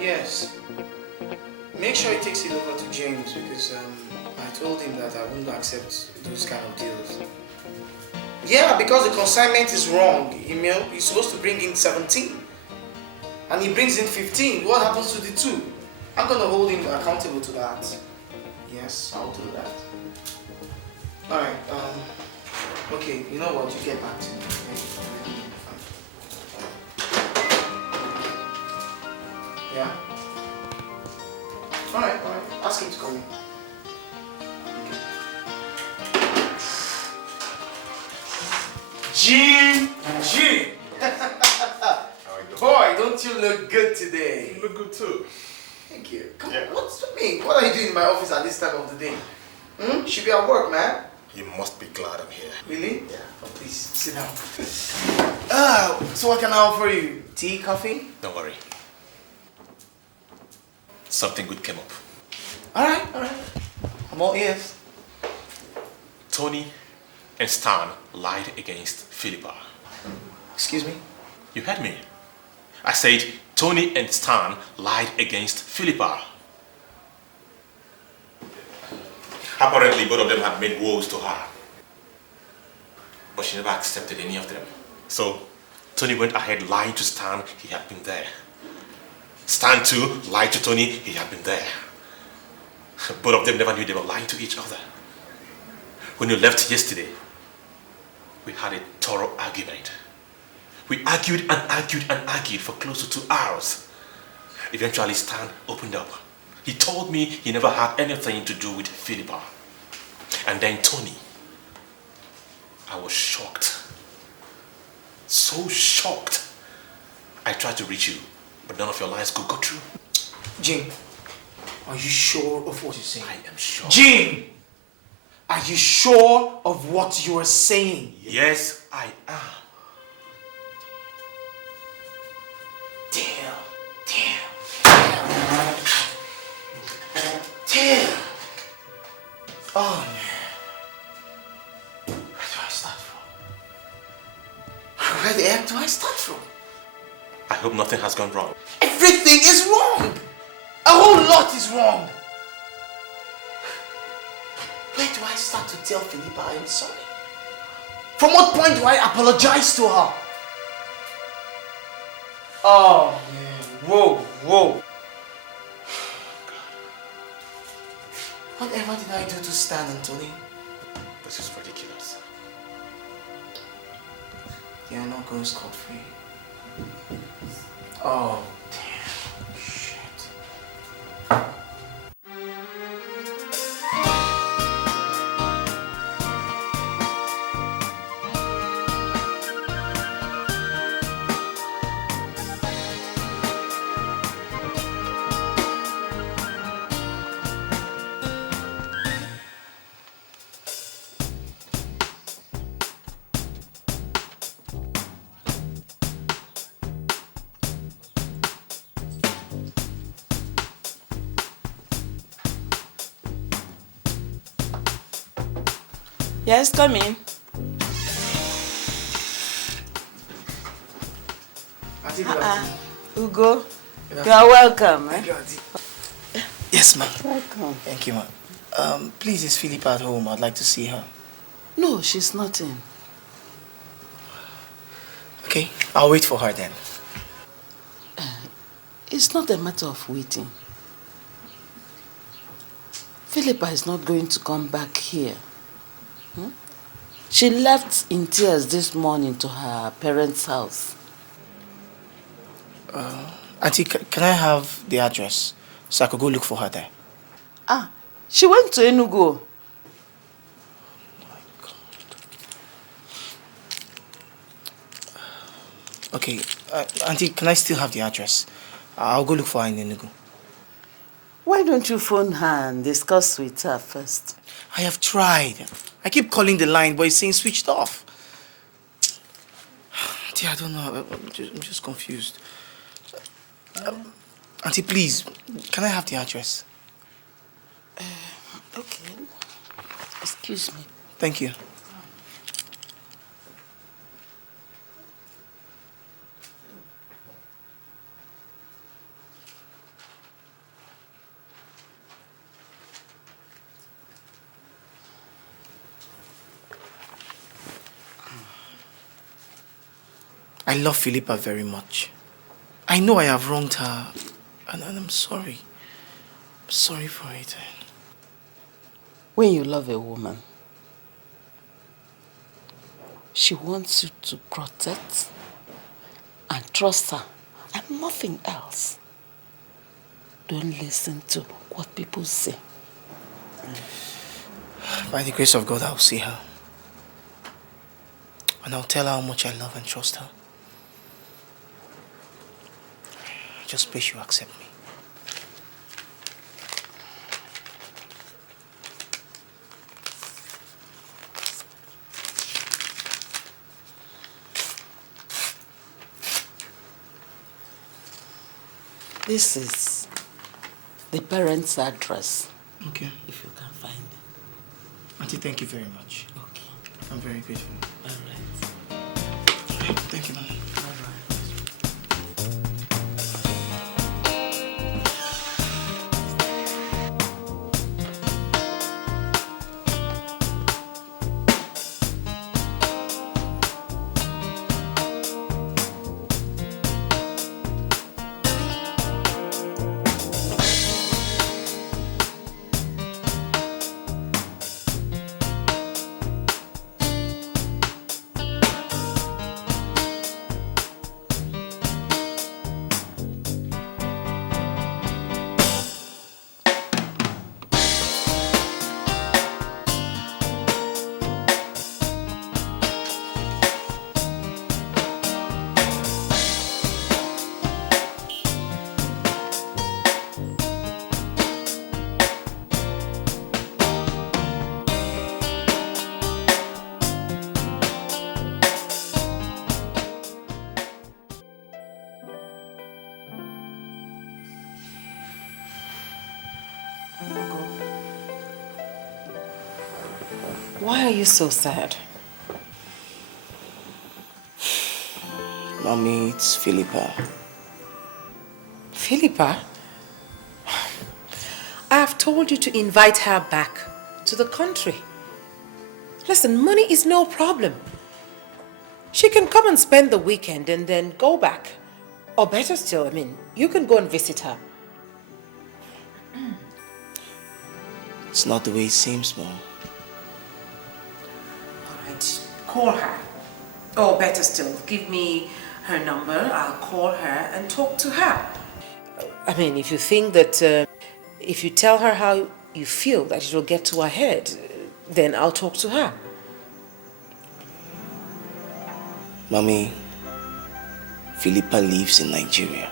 Yes. Make sure he takes it over to James because I told him that I wouldn't accept those kind of deals. Yeah, because the consignment is wrong. He's supposed to bring in 17 and he brings in 15. What happens to the 2? I'm going to hold him accountable to that. Yes, I'll do that. Alright, okay, you know what? You get back to me. Okay? Yeah? Alright. Ask him to call me. G! Boy, don't you look good today? You look good too. Thank you. Come on, what's with me? What are you doing in my office at this time of the day? Should be at work, man. You must be glad I'm here. Really? Yeah. Oh, please, sit down. So what can I offer you? Tea, coffee? Don't worry. Something good came up. Alright. I'm all ears. Tony and Stan lied against Philippa. Excuse me? You heard me. I said Tony and Stan lied against Philippa. Apparently both of them had made vows to her. But she never accepted any of them. So Tony went ahead lying to Stan he had been there. Stan too lied to Tony he had been there. Both of them never knew they were lying to each other. When you left yesterday, we had a thorough argument. We argued for close to 2 hours. Eventually Stan opened up. He told me he never had anything to do with Philippa. And then Tony. I was shocked. So shocked. I tried to reach you, but none of your lines could go through. Jim, are you sure of what you're saying? I am sure. Jim! Are you sure of what you are saying? Yes, I am. Damn. Oh, man. Where do I start from? Where the heck do I start from? I hope nothing has gone wrong. Everything is wrong. A whole lot is wrong. Where do I start to tell Philippa I am sorry? From what point do I apologize to her? Oh, man. Whoa. Whatever did I do to Stan, Anthony? This is ridiculous. You're not going scot-free. Oh, damn. Shit. Yes, come in. Ugo, you are welcome. Yes, ma'am. Welcome. Thank you, ma'am. Please, is Philippa at home? I'd like to see her. No, she's not in. Okay, I'll wait for her then. It's not a matter of waiting. Philippa is not going to come back here. She left in tears this morning to her parents' house. Auntie, can I have the address so I could go look for her there? She went to Enugu. Okay, Auntie, can I still have the address? I'll go look for her in Enugu. Why don't you phone her and discuss with her first? I have tried. I keep calling the line, but it's saying switched off. Auntie, I don't know. I'm just confused. Auntie, please, can I have the address? Okay. Excuse me. Thank you. I love Philippa very much. I know I have wronged her, and I'm sorry. I'm sorry for it. When you love a woman, she wants you to protect and trust her, and nothing else. Don't listen to what people say. By the grace of God, I'll see her. And I'll tell her how much I love and trust her. I just pray she'll accept me. This is the parents' address. Okay. If you can find it. Auntie, thank you very much. Okay. I'm very grateful. All right. Thank you, Mom. Why are you so sad? Mommy, it's Philippa. Philippa? I have told you to invite her back to the country. Listen, money is no problem. She can come and spend the weekend and then go back. Or better still, you can go and visit her. It's not the way it seems, Mom. Alright, call her. Or better still, give me her number. I'll call her and talk to her. If you think that if you tell her how you feel that it will get to her head, then I'll talk to her. Mommy, Philippa lives in Nigeria.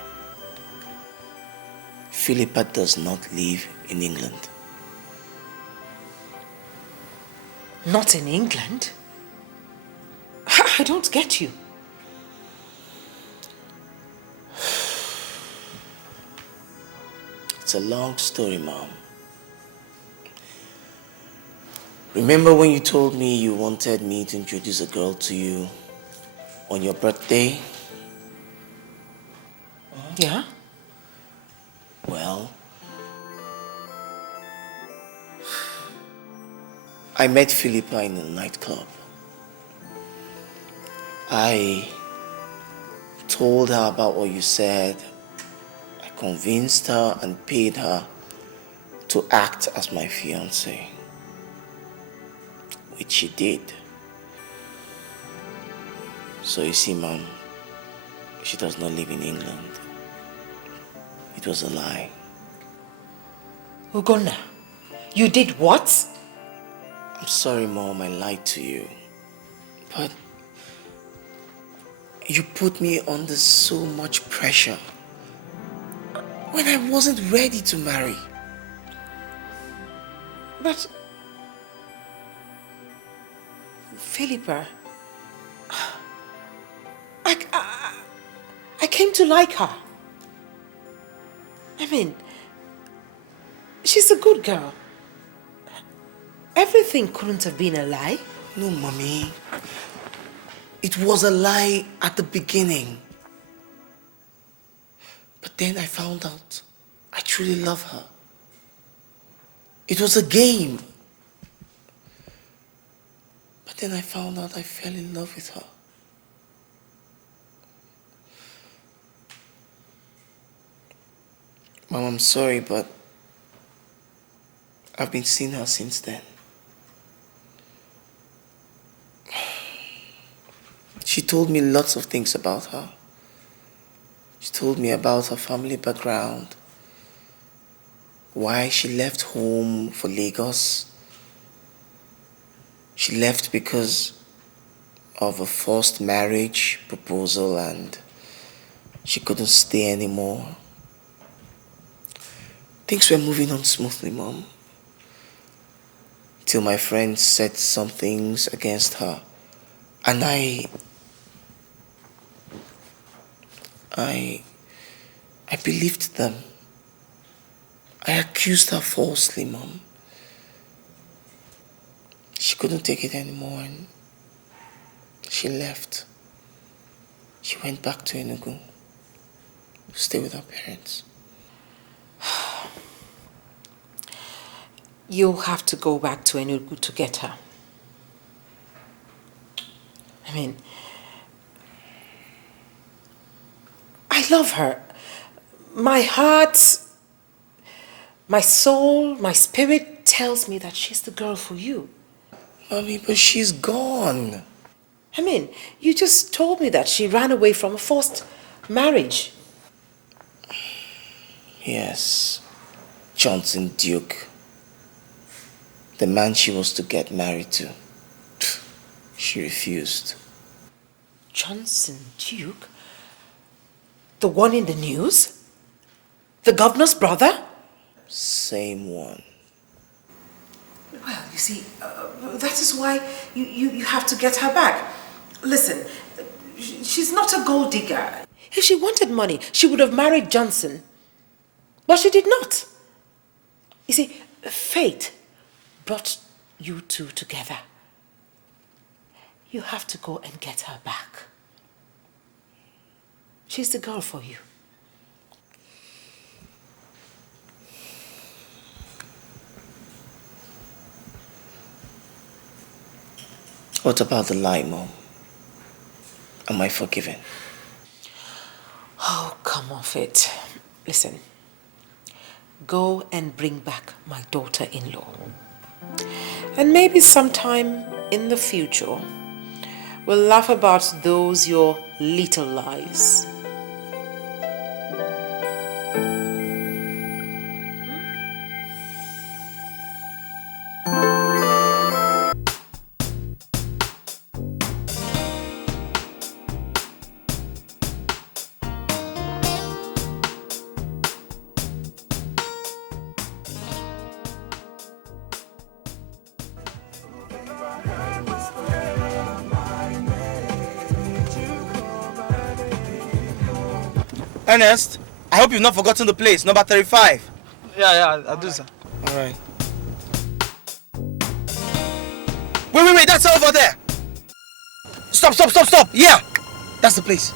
Philippa does not live in England. Not in England? I don't get you. It's a long story, Mom. Remember when you told me you wanted me to introduce a girl to you on your birthday? Yeah? Well, I met Philippa in a nightclub. I told her about what you said. I convinced her and paid her to act as my fiancée, which she did. So you see, Mom, she does not live in England. It was a lie. Ugonna, you did what? I'm sorry, Mom, I lied to you. But you put me under so much pressure when I wasn't ready to marry. But, Philippa, I came to like her. I mean, she's a good girl. Everything couldn't have been a lie. No, Mommy. It was a lie at the beginning. But then I found out I truly love her. It was a game. But then I found out I fell in love with her. Mom, I'm sorry, but I've been seeing her since then. She told me lots of things about her. She told me about her family background, why she left home for Lagos. She left because of a forced marriage proposal and she couldn't stay anymore. Things were moving on smoothly, Mom. Till my friends said some things against her. And I believed them. I accused her falsely, Mom. She couldn't take it anymore and she left. She went back to Enugu to stay with her parents. You'll have to go back to Enugu to get her. I mean, I love her. My heart, my soul, my spirit tells me that she's the girl for you. Mommy, but she's gone. I mean, you just told me that she ran away from a forced marriage. Yes, Johnson Duke. The man she was to get married to. She refused. Johnson Duke? The one in the news? The governor's brother? Same one. Well, you see, that is why you have to get her back. Listen, she's not a gold digger. If she wanted money, she would have married Johnson. But she did not. You see, fate brought you two together. You have to go and get her back. She's the girl for you. What about the lie, Mom? Am I forgiven? Oh, come off it. Listen, go and bring back my daughter-in-law. And maybe sometime in the future, we'll laugh about those your little lies. Ernest, I hope you've not forgotten the place, number 35. Yeah, I'll do, sir. All right. Wait, that's over there. Stop. Yeah, that's the place.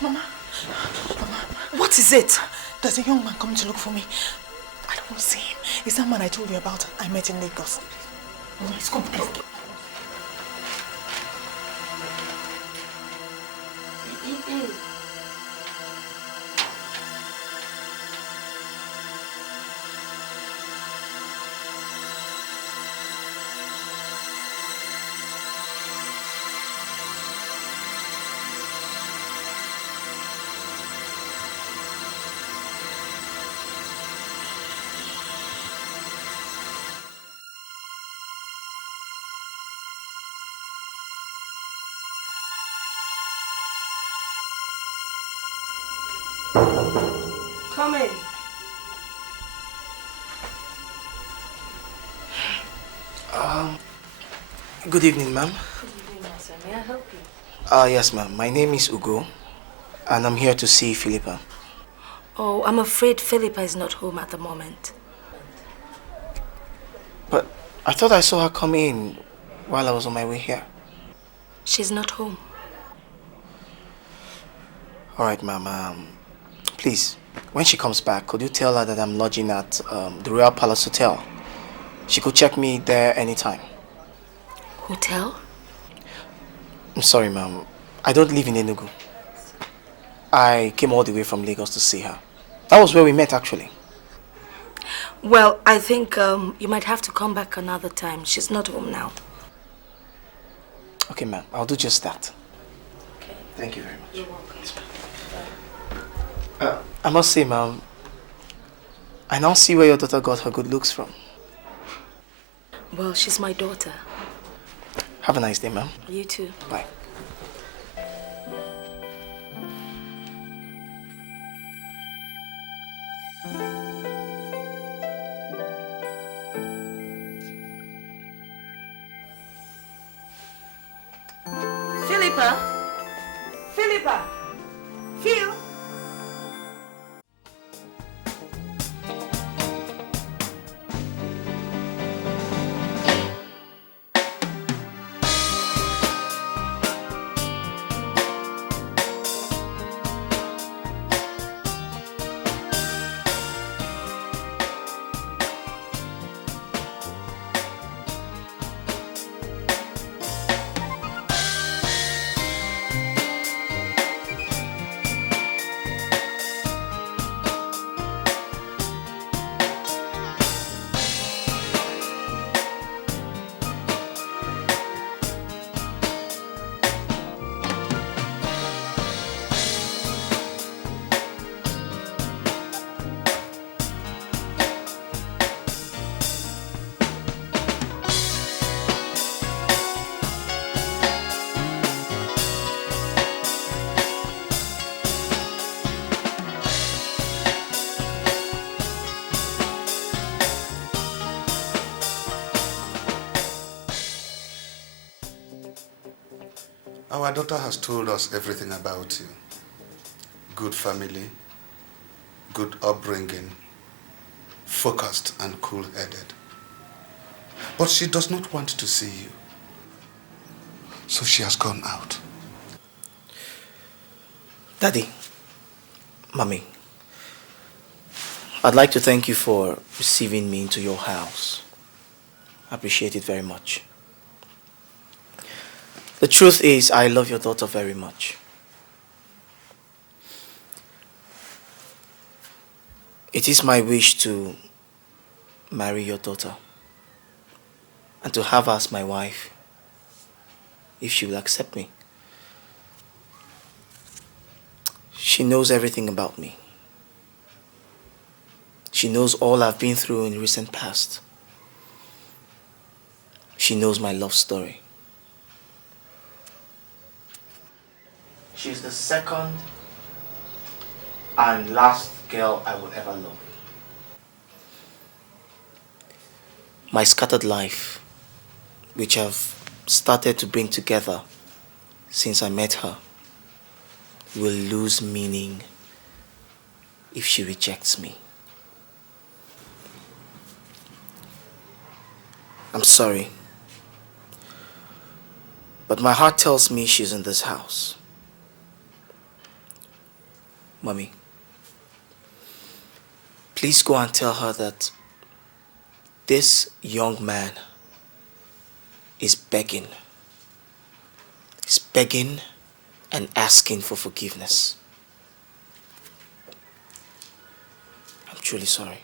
Mama, what is it? There's a young man coming to look for me. I don't want to see him. It's that man I told you about I met in Lagos. Mama, he's come, please. Come in. Good evening, ma'am. Good evening, sir. May I help you? Yes, ma'am. My name is Ugo, and I'm here to see Philippa. Oh, I'm afraid Philippa is not home at the moment. But I thought I saw her come in while I was on my way here. She's not home. All right, ma'am. Please, when she comes back, could you tell her that I'm lodging at the Royal Palace Hotel? She could check me there anytime. Hotel? I'm sorry, ma'am. I don't live in Enugu. I came all the way from Lagos to see her. That was where we met, actually. Well, I think you might have to come back another time. She's not home now. Okay, ma'am. I'll do just that. Okay. Thank you very much. You're welcome. I must say, ma'am, I now see where your daughter got her good looks from. Well, she's my daughter. Have a nice day, ma'am. You too. Bye. Philippa? Philippa? Phil? Our daughter has told us everything about you. Good family, good upbringing, focused and cool-headed. But she does not want to see you. So she has gone out. Daddy, Mommy, I'd like to thank you for receiving me into your house. I appreciate it very much. The truth is, I love your daughter very much. It is my wish to marry your daughter and to have her as my wife, if she will accept me. She knows everything about me. She knows all I've been through in the recent past. She knows my love story. She's the second and last girl I will ever love. My scattered life, which I've started to bring together since I met her, will lose meaning if she rejects me. I'm sorry, but my heart tells me she's in this house. Mommy, please go and tell her that this young man is begging. He's begging and asking for forgiveness. I'm truly sorry.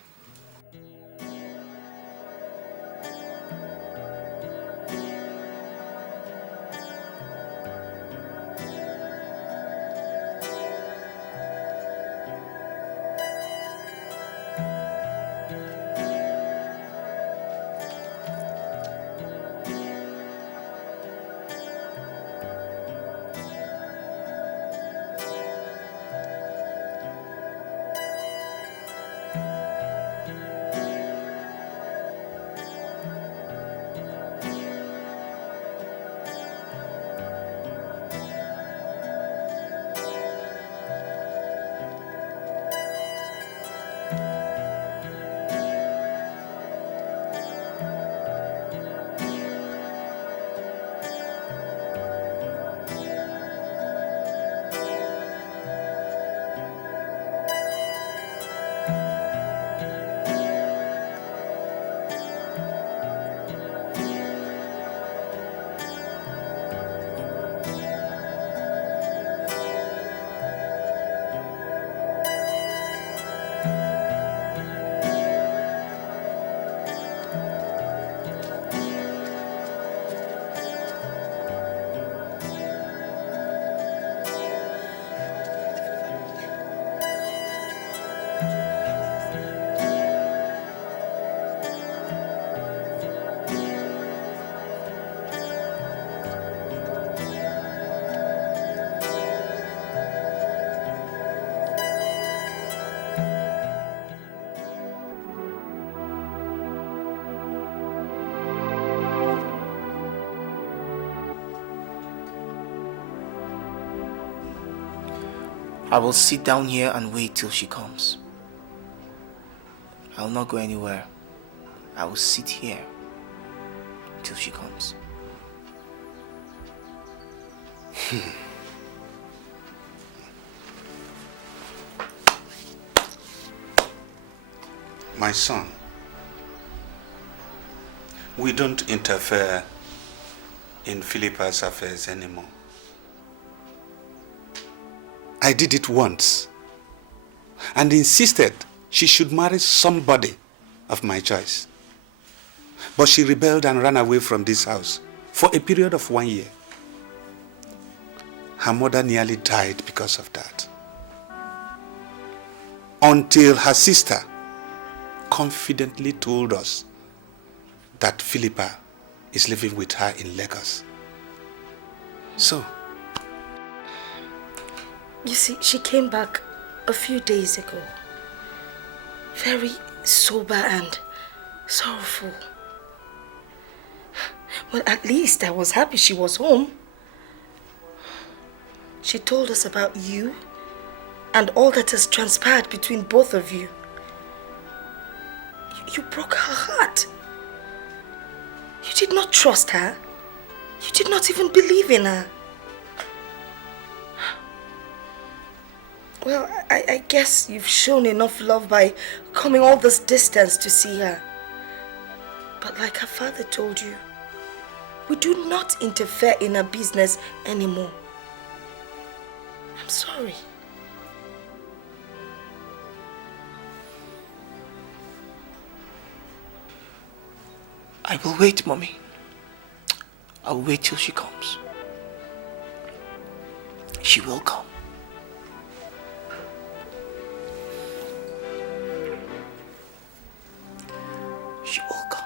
I will sit down here and wait till she comes. I will not go anywhere. I will sit here till she comes. My son, we don't interfere in Philippa's affairs anymore. I did it once and insisted she should marry somebody of my choice. But she rebelled and ran away from this house for a period of 1 year. Her mother nearly died because of that. Until her sister confidently told us that Philippa is living with her in Lagos. So, you see, she came back a few days ago. Very sober and sorrowful. Well, at least I was happy she was home. She told us about you and all that has transpired between both of you. You broke her heart. You did not trust her. You did not even believe in her. Well, I guess you've shown enough love by coming all this distance to see her. But like her father told you, we do not interfere in her business anymore. I'm sorry. I will wait, Mommy. I will wait till she comes. She will come. She will come.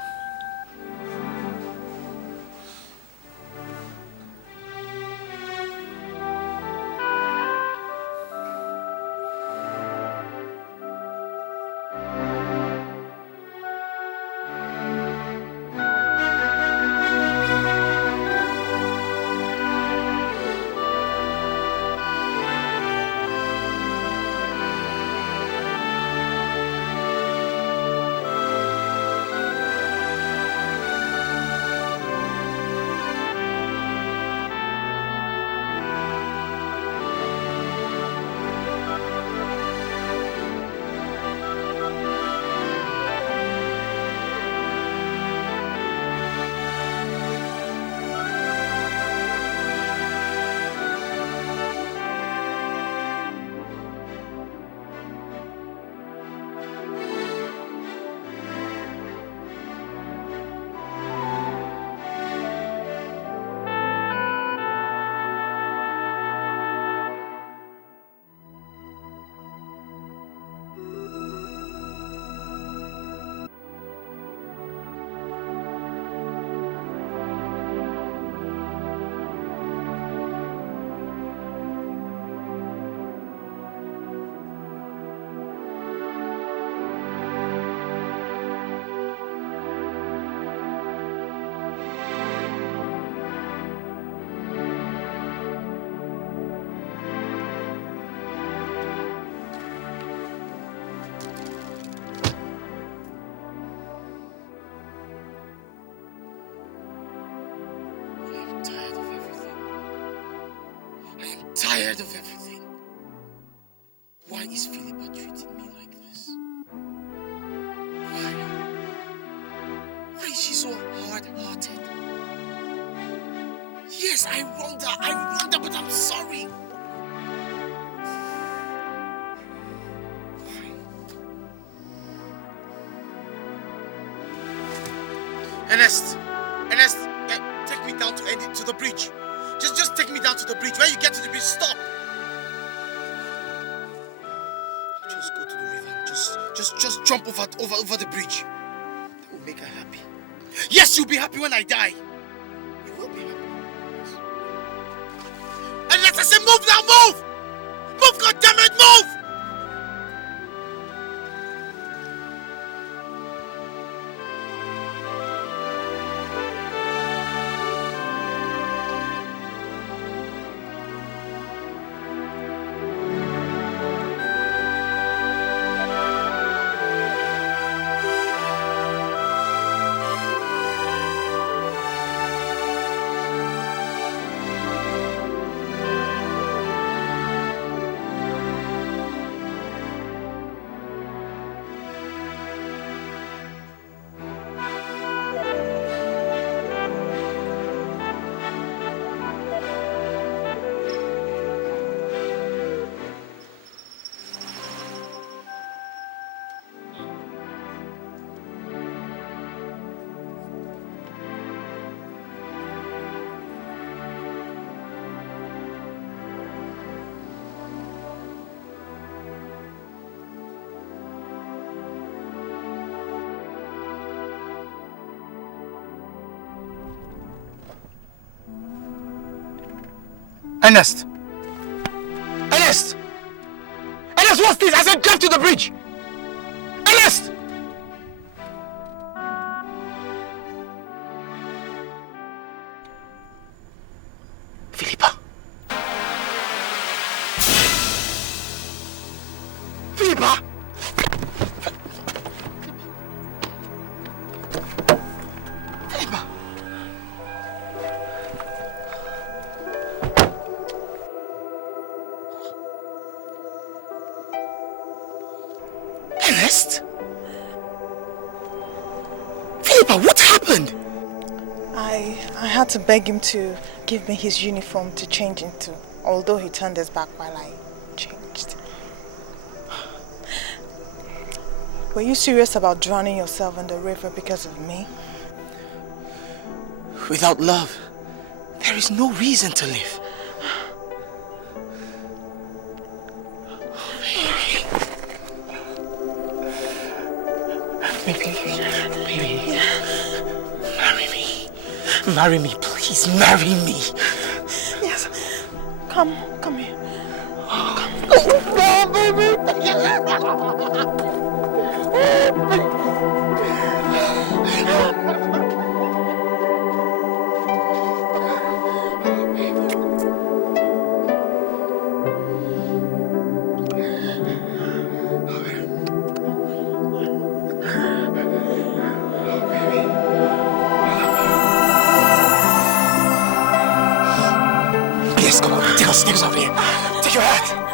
tired of everything. Why is Philippa treating me like this? Why? Why is she so hard-hearted? Yes, I wronged her, but I'm sorry. Ernest, take me down to the bridge. Just take me down to the bridge. When you get to the bridge, stop. Just go to the river and just jump over the bridge. That will make her happy. Yes, you'll be happy when I die. You will be happy. And let us say, move now, move! Move, goddammit, move! Ernest! Ernest! Ernest, what's this? I said drive to the bridge! Ernest! Philippa! Philippa! Philippa! Ernest? Philippa, what happened? I had to beg him to give me his uniform to change into, although he turned his back while I changed. Were you serious about drowning yourself in the river because of me? Without love, there is no reason to live. Baby, marry me. Marry me, please, marry me. Yes. Come here. Oh, baby. Yes, come on, take us out of here. Take your hat.